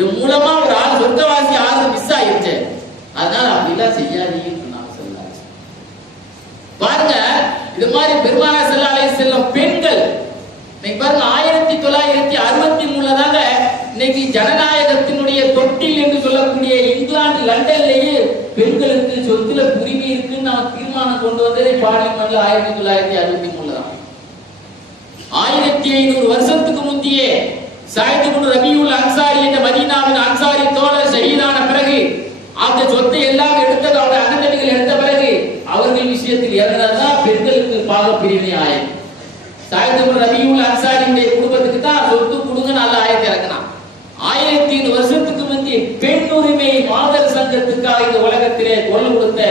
என் மூலமா ஒரு ஆள் சொர்க்கவாசி ஆறு மிஸ் ஆயிடுச்சு, அதனால அப்படிலாம் செய்யாதீங்கன்னு சொன்னாங்க. சொல்லலாம் பாருங்க, இது மாதிரி பெருமானார் ஸல்லல்லாஹு அலைஹி வஸல்லம் பெண்கள் இன்னைக்கு பாருங்க 1963 தாங்க இன்னைக்கு ஜனநாயகத்தினுடைய தொட்டில் என்று சொல்லக்கூடிய இங்கிலாந்து லண்டன்லயே பெண்களுக்கு சொத்துல உரிமை இருக்குன்னு நம்ம தீர்மானம் கொண்டு வந்ததே பார்லிமெண்ட்ல 1963 தான். 1500 வருஷத்துக்கு முந்தையே சயீத் இப்னு ரபியுல் அன்சாரி என்ற மதீனாவின் அன்சாரி தோழர் ஷஹீதான பிறகு அந்த சொத்தை எல்லாம் எடுத்தது அவருடைய அண்ணன்கள் எடுத்த பிறகு அவர்கள் விஷயத்தில் இறந்ததான் பெண்களுக்கு பாகப்பிரிவினை ஆயம். சயீத் இப்னு ரபியுல் அன்சாரியுடைய குடும்பத்துக்கு தான் சொத்து கொடுங்கன்னு அல்ல ஆயத்தை இறக்கினான். 1500 வருஷத்துக்கு முந்தைய பெண் உரிமை மாதர் சங்கத்துக்காக இந்த உலகத்திலே குரல் கொடுத்த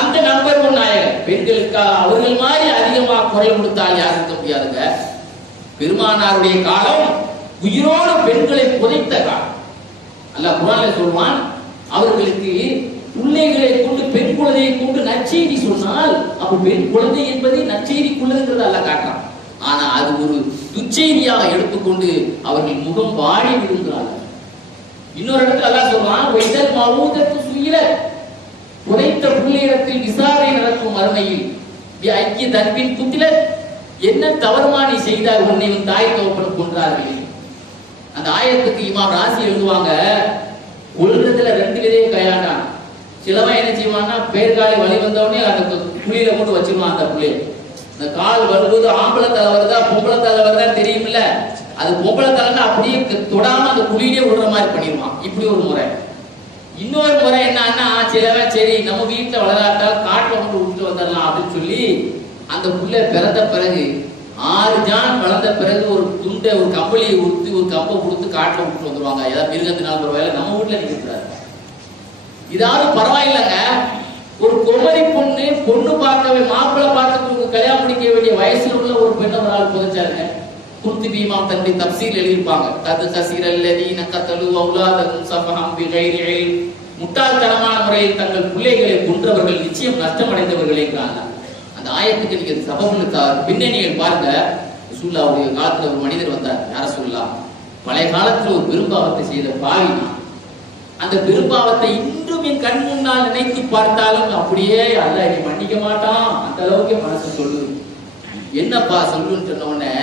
அந்த நம்பர் ஒன் நாயகர். பெண்களுக்காக அவர்கள் மாதிரி அதிகமா குரல் கொடுத்தால் யாரும் இருக்க முடியாதுங்க. பெருமானாருடைய காலம் உயிரோடு பெண்களை புதைத்த காலம். அல்லாஹ் குர்ஆன்ல சொல்வான், அவர்களுக்கு பிள்ளைகளை கொண்டு பெண் குழந்தையை கொண்டு நற்செய்தி சொன்னால் அப்ப பெண் குழந்தை என்பதை நற்செய்திக்குள்ளதுங்கிறது அல்லாஹ் காட்டுறான். ஆனா அது ஒரு துச்செய்தியாக எடுத்துக்கொண்டு அவர்கள் முகம் வாடி விடுகிறார்கள். இன்னொரு இடத்துல அல்லாஹ் சொல்றான், வைதல் மௌதத்து சுயிலத், புதைத்த பிள்ளையிடத்தில் விசாரணை நடக்கும் மறுமையில் ஐக்கிய தன்பின் குத்திலத், என்ன தவறுமா நீ செய்தார், உன்னை உன் தாய் தகப்பன் கொன்றார்களே. அந்த ஆயத்துக்கு இமாம் ராசி எழுதுவாங்க, கொள்றதுல 2 விதையை கையாண்டான். சிலவன் என்ன செய்வான்னா, பேர்காலை வழி வந்தவொடனே அந்த புளியில போட்டு வச்சிருவான். அந்த புளியை இந்த கால் வரும்போது ஆம்பளை தலை வருதா பொம்பளை தலை வருதான்னு தெரியுமில்ல, அது பொம்பளை தலைன்னா அப்படியே தொடாம அந்த புளியிலே விடுற மாதிரி பண்ணிடுவான். இப்படி ஒரு முறை. இன்னொரு முறை என்னன்னா, சிலவன் சரி நம்ம வீட்டுல வளராட்டா காட்டுல கொண்டு விட்டு வந்துடலாம் அப்படின்னு சொல்லி அந்த புள்ளை பிறந்த பிறகு 6 ஜான் வளர்ந்த பிறகு ஒரு துண்டை ஒரு கம்பளியை உடுத்து ஒரு கப்பை கொடுத்து காட்டுல விட்டு வந்துருவாங்க. ஏதாவது மிருகத்தினால ஒரு வேலை நம்ம வீட்டுல நிற்கிறாரு. இதாவது பரவாயில்லைங்க, ஒரு குமரி பொண்ணு பார்க்கவே மாப்பிள்ளை பார்த்து கல்யாணம் முடிக்க வேண்டிய வயசுல உள்ள ஒரு பெண்ணை ஒரு ஆள் புதைச்சாருங்க. குர்துபி இமாம் தன்னுடைய தப்சீர் எழுதியிருப்பாங்க, கத் கஸீரல்லதீன கதலு அவுலாதஹும் ஸஃபஹம் பிகைரி இல்ம், முட்டாள்தனமான முறையில் தங்கள் பிள்ளைகளை கொன்றவர்கள் நிச்சயம் நஷ்டமடைந்தவர்களேங்கிறாங்க. அந்த ஆயத்துக்கு நீங்க சபபுல் பின்னணிகள் பாருங்க. ரசூலுல்லாஹ்வுடைய காலத்துல ஒரு மனிதர் வந்தார். யார் ரசூலுல்லாஹ், பழைய காலத்துல ஒரு பெரும்பாவத்தை செய்த பாவி நான், அந்த பெரும்பாவத்தை இன்றும் என் கண் முன்னால் நினைத்து பார்த்தாலும் அப்படியே அல்லாஹ் என்னை மன்னிக்க மாட்டான், அந்த அளவுக்கு மனசு சொல்லுது. என்னப்பா சொல்லுன்னு சொன்ன உடனே,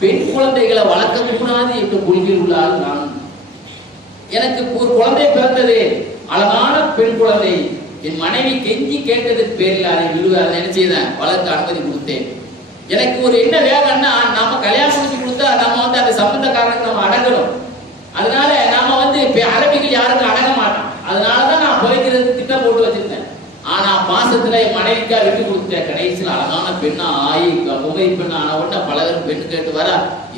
பெண் குழந்தைகளை வளர்க்க கூடாது என்ற கொள்கையில் உள்ள ஆள் நான். எனக்கு ஒரு குழந்தை பிறந்தது, அழகான பெண் குழந்தை. என் மனைவி கெஞ்சி கேட்டதுக்கு பேரில் அதை விடுவார் நினைச்சேன், வளர்க்க அனுமதி கொடுத்தேன். எனக்கு ஒரு என்ன வேகம்னா, நாம கல்யாணம் முடிச்சு கொடுத்தா நம்ம வந்து அந்த சம்பந்தக்காரனுக்கு நம்ம அடங்கணும். அதனால நாம வந்து அரபிகள் யாருக்கும் அடங்க மாட்டோம். அதனாலதான் நான் பாசத்துல என் மனைவிக்கா விட்டு கொடுத்துட்டேன். கடைசியில் அழகான பெண்ணா ஆயி குமரி பெண்ணா ஆன உடனே பலரும் பெண்ணு கேட்டு வர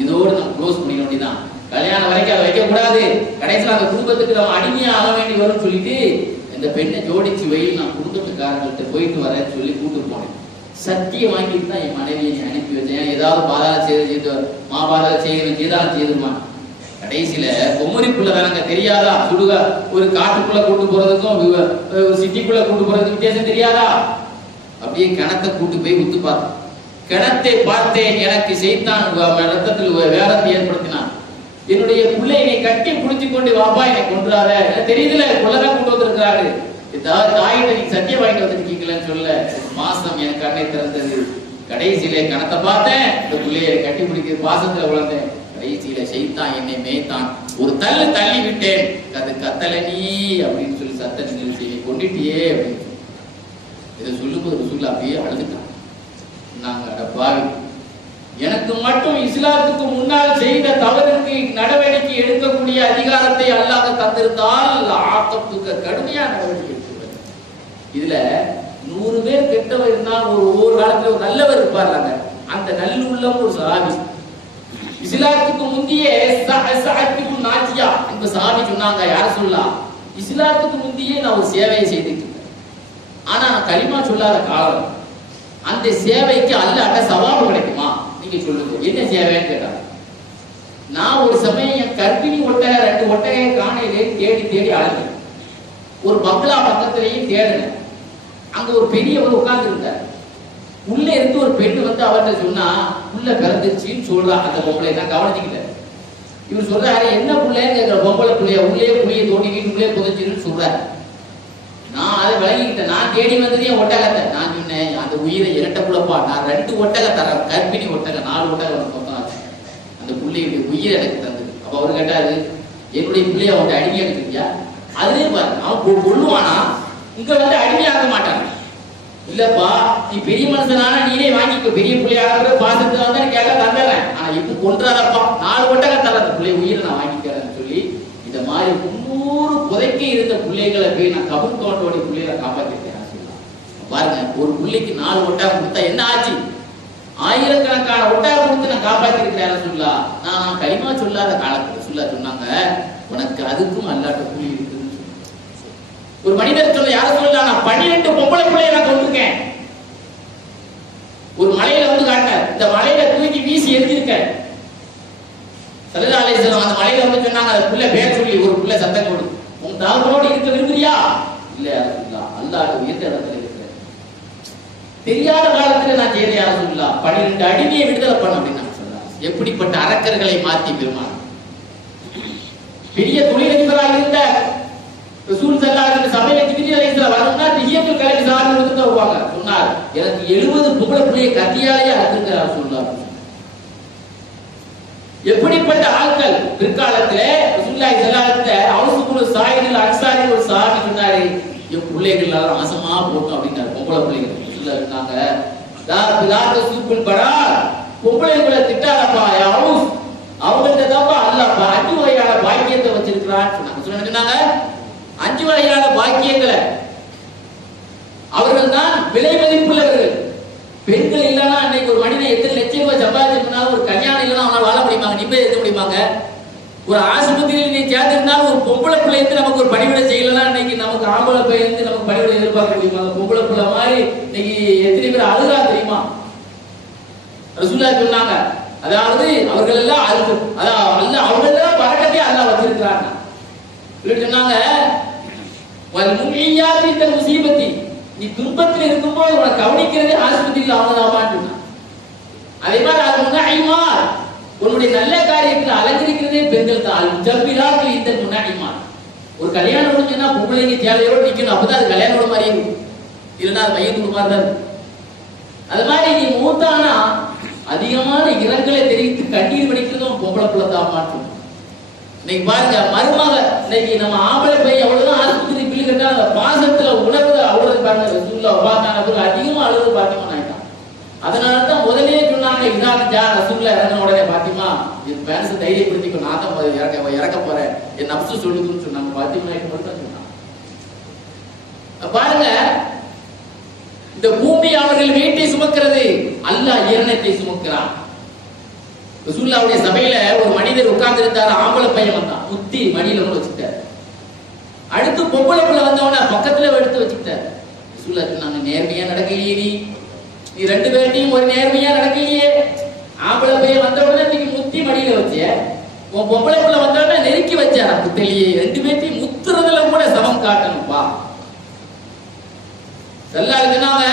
இதோடு நம்ம க்ளோஸ் பண்ணிட வேண்டியதான். கல்யாணம் வரைக்கும் அதை வைக்க கூடாது. கடைசியில் அந்த குடும்பத்துக்கு நம்ம அடிமையா ஆக வேண்டி வரும்னு சொல்லிட்டு இந்த பெண்ணை ஜோடிச்சு வெயில் நான் குடும்பத்துக்காரங்கள்ட்ட போயிட்டு வரேன்னு சொல்லி கூட்டு போனேன். சத்தியம் வாங்கிட்டு தான் என் மனைவியை அனுப்பி வச்சேன். ஏதாவது பாதாள செய்து மாபாதாள செய்யணும் செய்தாலும் செய்துருமா. கடைசியில பொம்மரிக்குள்ள தானங்க தெரியாதா? சுடுக ஒரு காட்டுக்குள்ள கூட்டு போறதுக்கும் ஒரு சிட்டிக்குள்ள கூட்டு போறதுக்கும் வித்தியாசம் தெரியாதா? அப்படியே கிணத்தை கூட்டு போய் உத்து பார்த்தேன். கிணத்தை பார்த்தேன். எனக்கு செய்தான் ரத்தத்தில் வேலத்தை ஏற்படுத்தினான். என்னுடைய பிள்ளையை கட்டி பிடிச்சு கொண்டு வாப்பா என்னை கொன்றாத, தெரியுதுல கொள்ளதான் கொண்டு வந்திருக்கிறாரு. தாயிட்ட நீங்க சத்தியம் வாங்கிட்டு வந்திருக்கீங்களன்னு சொல்ல மாசம் என் கண்ணை திறந்தது. கடைசியில கணத்தை பார்த்தேன். இந்த பிள்ளையை கட்டி பிடிக்கிற பாசத்துல வளர்ந்தேன். கடைசியில செய்தான் என்னை மேய்த்தான். ஒரு தள்ளு தள்ளி விட்டேன். அது கத்தல நீ அப்படின்னு சொல்லி சத்த நிகழ்ச்சி கொண்டுட்டியே அப்படின்னு சொல்லி இதை சொல்லும்போது சொல்ல அப்படியே அழுதுட்டான். நாங்க அடப்பாவி, எனக்கு மட்டும் இஸ்லாத்துக்கு முன்னால் செய்த தவறுக்கு நடவடிக்கை எடுக்கக்கூடிய அதிகாரத்தை அல்லாஹ் தந்திருந்தால் ஆக்கத்துக்கு கடுமையா நடவடிக்கை எடுத்துவார். இதுல 100 பேர் கெட்டவர் இருந்தால் ஒவ்வொரு காலத்துல ஒரு நல்லவர் இருப்பார்லாங்க. அந்த நல்லுள்ளம் ஒரு சஹாபி. இஸ்லாத்துக்கு முந்திய நாச்சியா இந்த சஹாபி சொன்னாங்க, யார சொல்லலாம், இஸ்லாத்துக்கு முந்தியே நான் ஒரு சேவையை செய்துட்டு இருக்கேன். ஆனா நான் கலிமா சொல்லாத காலம். அந்த சேவைக்கு அல்லாஹ்ட்ட சவாபு கிடைக்குமா? நீங்க சொல்லுங்க, என்ன சேவைன்னு கேட்டாங்க. நான் ஒரு சமயம் என் கர்ப்பிணி ஒட்டகை 2 ஒட்டகை காணையிலே தேடி தேடி அழைச்சேன். ஒரு பங்களா பக்கத்திலேயும் தேடினேன். அங்க ஒரு பெரியவர் உட்கார்ந்து இருந்தார். உள்ள இருந்து ஒரு பெண்ணு வந்து அவர்கிட்ட சொன்னா புள்ள பிறந்துச்சுன்னு சொல்றா. அந்த பொம்பளை நான் கவனிச்சுக்கிட்டேன். இவர் சொல்றாரு, என்ன புள்ளைன்னு கேட்கிற, பொம்பளை புள்ளைய உள்ளே புளிய தோண்டிக்கிட்டு உள்ளே புதைச்சிருன்னு சொல்றாரு. நான் அதை விளங்கிக்கிட்டேன். நான் தேடி வந்ததே ஒட்டகத்தை. நான் சொன்னேன், அந்த உயிரை இரட்டக்குள்ளப்பா, நான் 2 ஒட்டகை தரேன், கர்ப்பிணி ஒட்டகை 4 ஒட்டகை மொத்தம் அந்த பிள்ளையுடைய உயிரை எனக்கு தந்தது. அப்ப அவர் கேட்டாரு, என்னுடைய பிள்ளைய அவன் அடிமையா எடுத்துக்கியா? அதுலயே பாருங்க, அவன் கொள்ளுவானா, இங்க வந்து அடிமையாக மாட்டாங்க. இல்லப்பா, நீ பெரிய மனுஷனான நீனே வாங்கிக்க, பெரிய பிள்ளையாக பாசத்துல வந்தா கேட்டா தந்துடுறேன், ஆனா இப்ப கொன்றாதப்பா, 4 ஒட்டகை தர அந்த பிள்ளை உயிரை நான் வாங்கிக்கிறேன்னு சொல்லி இந்த மாதிரி 300 புதைக்க இருந்த பிள்ளைகளை போய் நான் கபூர் தோட்டோடைய பிள்ளைகளை காப்பாற்றிருக்கேன். பாருங்க, ஒரு பிள்ளைக்கு 4 ஒட்டகம் கொடுத்தா என்ன ஆச்சு? ஆயிரக்கணக்கான ஒட்டகம் கொடுத்து நான் காப்பாற்றிருக்கிறேன். சொல்லா நான் கலிமா சொல்லாத காலத்துல சொன்னாங்க, உனக்கு அதுக்கும் அல்லாட்ட கூலி இருக்குன்னு சொல்லி. ஒரு மனிதர் சொல்ல, யார சொல்லலாம், நான் 12 பொம்பளை பிள்ளையை நான் கொண்டிருக்கேன். ஒரு மலையில வந்து காட்டினார். இந்த மலையில தூக்கி வீசி எரிஞ்சிருக்கேன். ஸல்லல்லாஹு அலைஹி வஸல்லம் அந்த மலையில வந்து சொன்னாங்க, அந்த புள்ள பேர் சொல்லி ஒரு புள்ள சத்தம் போடு, உன் தாழ்வோடு இருக்க விரும்புறியா? இல்ல ரசூலுல்லாஹ், அல்லாஹ் உயர்ந்த இடத்துல இருக்கிறேன். தெரியாத காலத்துல நான் செய்த ரசூலுல்லாஹ் 12 அடிமையை விடுதலை பண்ண அப்படின்னு நான் சொன்னார். எப்படிப்பட்ட அரக்கர்களை மாத்தி பெருமான். பெரிய தொழிலதிபராக இருந்த ரசூல் ஸல்லல்லாஹு அலைஹி வஸல்லம் சபையில ஜிப்ரீல் அலைஹிஸ்ஸலாம் வரணும்னா திஹியத்துல் கலபி சார்ந்து வந்து வருவாங்க. சொன்னார், எனக்கு 70 பொம்பளை பிள்ளையை கத்தியாலே அறுத்துக்கிறார் ரசூலுல்லாஹ். எப்படிப்பட்ட ஆட்கள் பிற்காலத்திலே ரசூலுல்லாஹி ஸல்லல்லாஹு அலைஹி வஸல்லம் அவுசுகுல் சாயிதுல் அன்சாரி ஒரு சஹாபி சொன்னாரு, என் பிள்ளைகள் எல்லாம் நாசமா போட்டும் அப்படின்னாரு. பொம்பளை பிள்ளைகள் சொன்னாங்க, பிலாத சூப்புல் படா, பொம்பளைகளை திட்டாதப்பா, அவுஸ் அவங்கள்ட்ட தான்ப்பா அல்லாஹ் 5 வகையான பாக்கியத்தை வச்சிருக்கிறான்னு சொன்னாங்க. 5 வகையான பாக்கியங்களை அவர்கள் தான் விலை மதிப்புள்ளவர்கள். பெண்கள் இல்லைன்னா அன்னைக்கு ஒரு மனிதன் எத்தனை லட்சம் ரூபாய் சம்பாதிச்சிருந்தாலும், ஒரு கல்யாணம் இல்லைன்னா அவனால் வாழ முடியுமாங்க, நிம்மதி இருக்க முடியுமாங்க? ஒரு ஆஸ்பத்திரியில் நீ சேர்ந்திருந்தாலும் ஒரு பொம்பளை பிள்ளை இருந்து நமக்கு ஒரு பணிவிடை செய்யலாம். இன்னைக்கு நமக்கு ஆம்பளை பிள்ளை இருந்து நமக்கு பணிவிடை எதிர்பார்க்க முடியுமாங்க? பொம்பளை பிள்ளை மாதிரி இன்னைக்கு எத்தனை பேர் அழுகா தெரியுமா? ரசூலுல்லாஹ் சொன்னாங்க, அதாவது அவர்கள் எல்லாம் அதாவது அவர்கள் தான் பறக்கத்தை அல்லாஹ் வச்சிருக்கிறாங்க. சொன்னாங்க, முசீபத்தி, நீ துன்பத்தில் இருக்கும்போது உனக்கு கவனிக்கிறதே ஆஸ்பத்திரியில் அவங்கதான் சொன்னாங்க. அதே மாதிரி அது முன்னாடிமா உன்னுடைய நல்ல காரியத்தில் அலங்கரிக்கிறதே பெண்கள் தான். ஜப்பிராக்கு இந்த முன்னாடிமா ஒரு கல்யாணம் முடிஞ்சுன்னா பொம்பளைங்க தேவையோடு நிக்கணும், அப்பதான் அது கல்யாணோட மாதிரி இருக்கும். இல்லைன்னா அது மையத்துக்கு மாதிரி தான். அது மாதிரி நீ மூத்தானா அதிகமான இரங்கலை தெரிவித்து கண்ணீர் வடிக்கிறதும் பொம்பளை பிள்ளை தான் மாற்றும். இன்னைக்கு பாருங்க, மருமக இன்னைக்கு நம்ம ஆம்பளை பையன் எவ்வளவுதான் ஆஸ்பத்திரி பில்லு கட்டா அந்த பாசத்துல உணர்வு அவ்வளவு பாருங்க. ரசூலுல்லாஹ் வஃபாத்தான பிறகு அதிகமா அழுது பாத்திமா ஆயிட்டான். அதனாலதான் முதலே சொன்னாங்க, இதான் ஜா ரசூலுல்லாஹ் இறங்கின உடனே பாத்திமா என் பேரண்ட்ஸை தைரியப்படுத்திக்கும், நான் தான் இறக்க போறேன், என் நப்சு சொல்லுதுன்னு சொன்னாங்க. பாத்திமா ஆயிட்டு மட்டும் தான் சொன்னாங்க. பாருங்க, இந்த பூமி அவர்கள் வீட்டை சுமக்கிறது, அல்லாஹ் இரணத்தை சுமக்கிறான். ரசூலுல்லாஹ்வுடைய சபையில ஒரு மனிதர் உட்கார்ந்து இருந்தார். ஆம்பளை பையன் வந்தான், குத்தி மடியில கொண்டு வச்சுட்டார். அடுத்து பொம்பளை பிள்ளை வந்தவன பக்கத்துல எடுத்து வச்சுட்டார். ரசூலுல்லாஹ் சொன்னாங்க, நேர்மையா நடக்கலையே, நீ ரெண்டு பேர்ட்டையும் ஒரு நேர்மையா நடக்கலையே. ஆம்பளை பையன் வந்த உடனே நீங்க முத்தி மடியில வச்சிய, உன் பொம்பளை பிள்ளை வந்தவன நெருக்கி வச்சாரா முத்தலையே. ரெண்டு பேர்த்தையும் முத்துறதுல கூட சமம் காட்டணும்பா. சொன்னாங்க,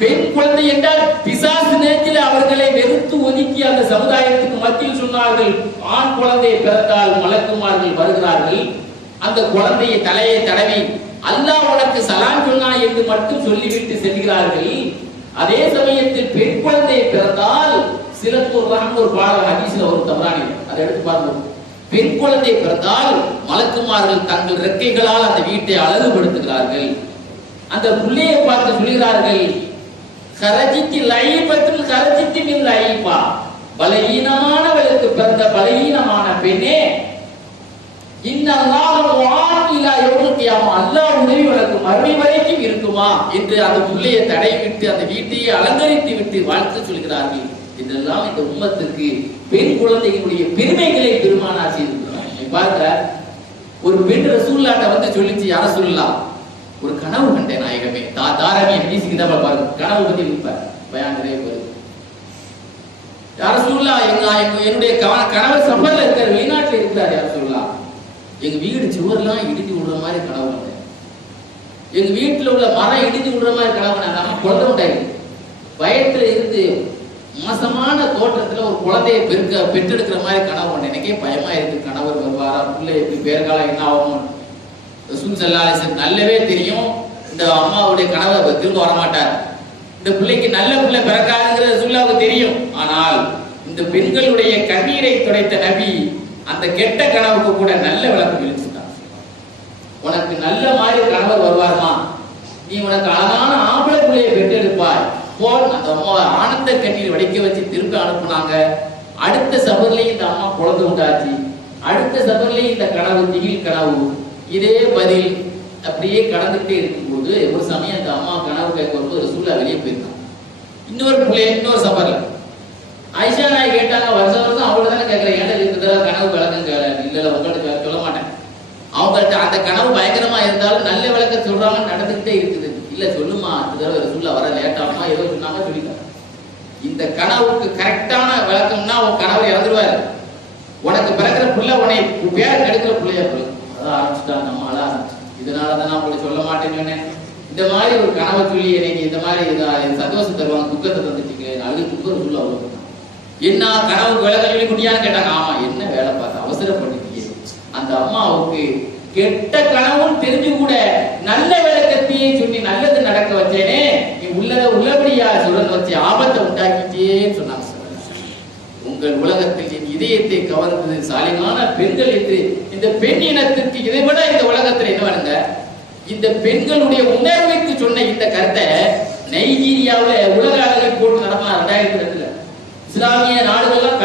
பெண் குழந்தை என்றால் பிசாசு நேரத்தில் அவர்களை வெறுத்து ஒதுக்கி அந்த சமுதாயத்துக்கு மத்தியில் சொன்னார்கள், ஆண் குழந்தை பிறந்தால் மலக்குமார்கள் வருகிறார்கள், அந்த குழந்தையை தலையை தடவி அல்லாஹ் உனக்கு சலாம் சொன்னா என்று மட்டும் சொல்லிவிட்டு செல்கிறார்கள். அதே சமயத்தில் பெண் குழந்தை பிறந்தால் சிலத்தூர் ஒரு பாடல் ஹதீஸ்ல ஒரு தவறானி, அதை எடுத்து பார்ப்போம். பெண் குழந்தை பிறந்தால் மலக்குமார்கள் தங்கள் ரெக்கைகளால் அந்த வீட்டை அழகுபடுத்துகிறார்கள். அந்த புள்ளையை பார்த்து சொல்கிறார்கள், கரஜித்தி லைபத்தில் கரஜித்தி மின் லைபா, பலகீனமானவளுக்கு பிறந்த பலகீனமான பெண்ணே, இன்னல்லாஹு முஆமிலா யௌமுல் கியாமா, அல்லாஹ் உதவி உனக்கு மறுமை வரைக்கும் இருக்குமா என்று அந்த புள்ளையை தடைவிட்டு அந்த வீட்டையே அலங்கரித்து விட்டு வாழ்த்து சொல்கிறார்கள். இதெல்லாம் இந்த உம்மத்துக்கு பெண் குழந்தைகளுடைய பெருமைகளை பெருமானார் செய்திருக்கிறார். பாருங்க, ஒரு பெண் ரசூலுல்லாஹ்ட்ட வந்து சொல்லிச்சு, யார சொல்லலாம், ஒரு கனவு கண்டேன் நாயகமே. தாரமி ஹதீஸ் கிதாப பாருங்க, கனவு பத்தி இருப்பார் பயான் நிறைய வருது. யார சொல்லலாம், என்னுடைய கணவர் சஃபர்ல இருக்கார், வெளிநாட்டுல இருக்கிறார். யார சொல்லலாம், எங்க வீடு சுவர்லாம் இடிஞ்சு விடுற மாதிரி கனவு கண்டேன், எங்க வீட்டுல உள்ள மரம் இடிஞ்சு விடுற மாதிரி கனவு கண்டேன். நம்ம குழந்தை உண்டாயிரு, வயத்துல இருந்து மோசமான தோற்றத்துல ஒரு குழந்தையை பெற்றெடுக்கிற மாதிரி கனவு கண்டேன். எனக்கே பயமா இருக்கு, கணவர் வருவாரா, பிள்ளை எப்படி பேர்காலம் என்ன ஆகும். ரசூல் ஸல்லல்லாஹு அலைஹி வஸல்லம் நல்லவே தெரியும், இந்த அம்மாவுடைய கணவர் திரும்ப வரமாட்டார், இந்த பிள்ளைக்கு நல்ல பிள்ளை பிறக்காதுங்கிறது ரசூலுல்லாஹ்வுக்கு தெரியும். ஆனால் இந்த பெண்களுடைய கண்ணீரை துடைத்த நபி அந்த கெட்ட கனவுக்கு கூட நல்ல விளக்கம் எழுதிட்டார். உனக்கு நல்ல மாதிரி கணவர் வருவார்மா, நீ உனக்கு அழகான ஆம்பளை பிள்ளையை பெற்றெடுப்பாய் போல் அந்த அம்மாவை ஆனந்த கண்ணீர் வடிக்க வச்சு திரும்ப அனுப்புனாங்க. அடுத்த சபர்லையும் இந்த அம்மா குழந்தை உண்டாச்சு, அடுத்த சபர்லையும் இந்த கனவு திகில் கனவு. இதே பதில் அப்படியே கடந்துகிட்டே இருக்கும்போது ஒரு சமயம் அந்த அம்மா கனவு கேட்க வரும்போது ரசூலுல்லாஹ் வெளியே போயிருக்காங்க. இன்னொரு பிள்ளை இன்னொரு சபர்ல ஆயிஷா நாய் கேட்டாங்க, வருஷம் வருஷம் அவங்கள தானே கேட்கறேன், ஏன்டா இருக்கிறதா கனவு விளக்கம் இல்ல உங்கள்கிட்ட சொல்ல மாட்டேன். அவங்கள்ட்ட அந்த கனவு பயங்கரமா இருந்தாலும் நல்ல விளக்கம் சொல்றாங்க, நடந்துகிட்டே இருக்குது. இல்ல சொல்லுமா, அந்த தடவை ரசூலுல்லாஹ் வர லேட்டாமா ஏதோ சொன்னாங்க சொல்லிட்டாங்க. இந்த கனவுக்கு கரெக்டான விளக்கம்னா உன் கணவர் இறந்துருவாரு, உனக்கு பிறக்கிற பிள்ளை உன்னை பேர கெடுக்கிற பிள்ளையா பிறகு அதான் ஆரம்பிச்சுட்டாங்க. நம்ம அழ ஆரம்பிச்சு, இதனாலதான் நான் உங்களுக்கு சொல்ல மாட்டேன்னு இந்த மாதிரி ஒரு கனவை சொல்லி எனக்கு இந்த மாதிரி சந்தோஷம் தருவாங்க, துக்கத்தை தந்துட்டீங்க, அழுது துக்கம் சொல்ல அவ்வளவு. என்ன கனவு விளக்கம் சொல்லி முடியான்னு கேட்டாங்க. ஆமா, என்ன வேலை பார்த்து அவசரப்பட்டீங்க. அந்த அம்மாவுக்கு கெட்ட கனவும் தெரிஞ்சு கூட நல்ல விளக்கத்தையே சொல்லி நல்லது நடக்க வச்சேனே, நீ உள்ளத உள்ளபடியா சொல்ல வச்சு ஆபத்தை உண்டாக்கிட்டேன்னு சொன்னாங்க. உங்கள் உலகத்தில் என் இதயத்தை கவர்ந்தது சாலிமான பெண்கள் என்று இந்த பெண் இனத்திற்கு இதை விட இந்த உலகத்தில் என்ன வருங்க, இந்த பெண்களுடைய உணர்வுக்கு சொன்ன இந்த கருத்தை நைஜீரியாவில் உலக அளவில் போட்டு நடத்தினா 2002 இஸ்லாமிய நாடுகள்லாம்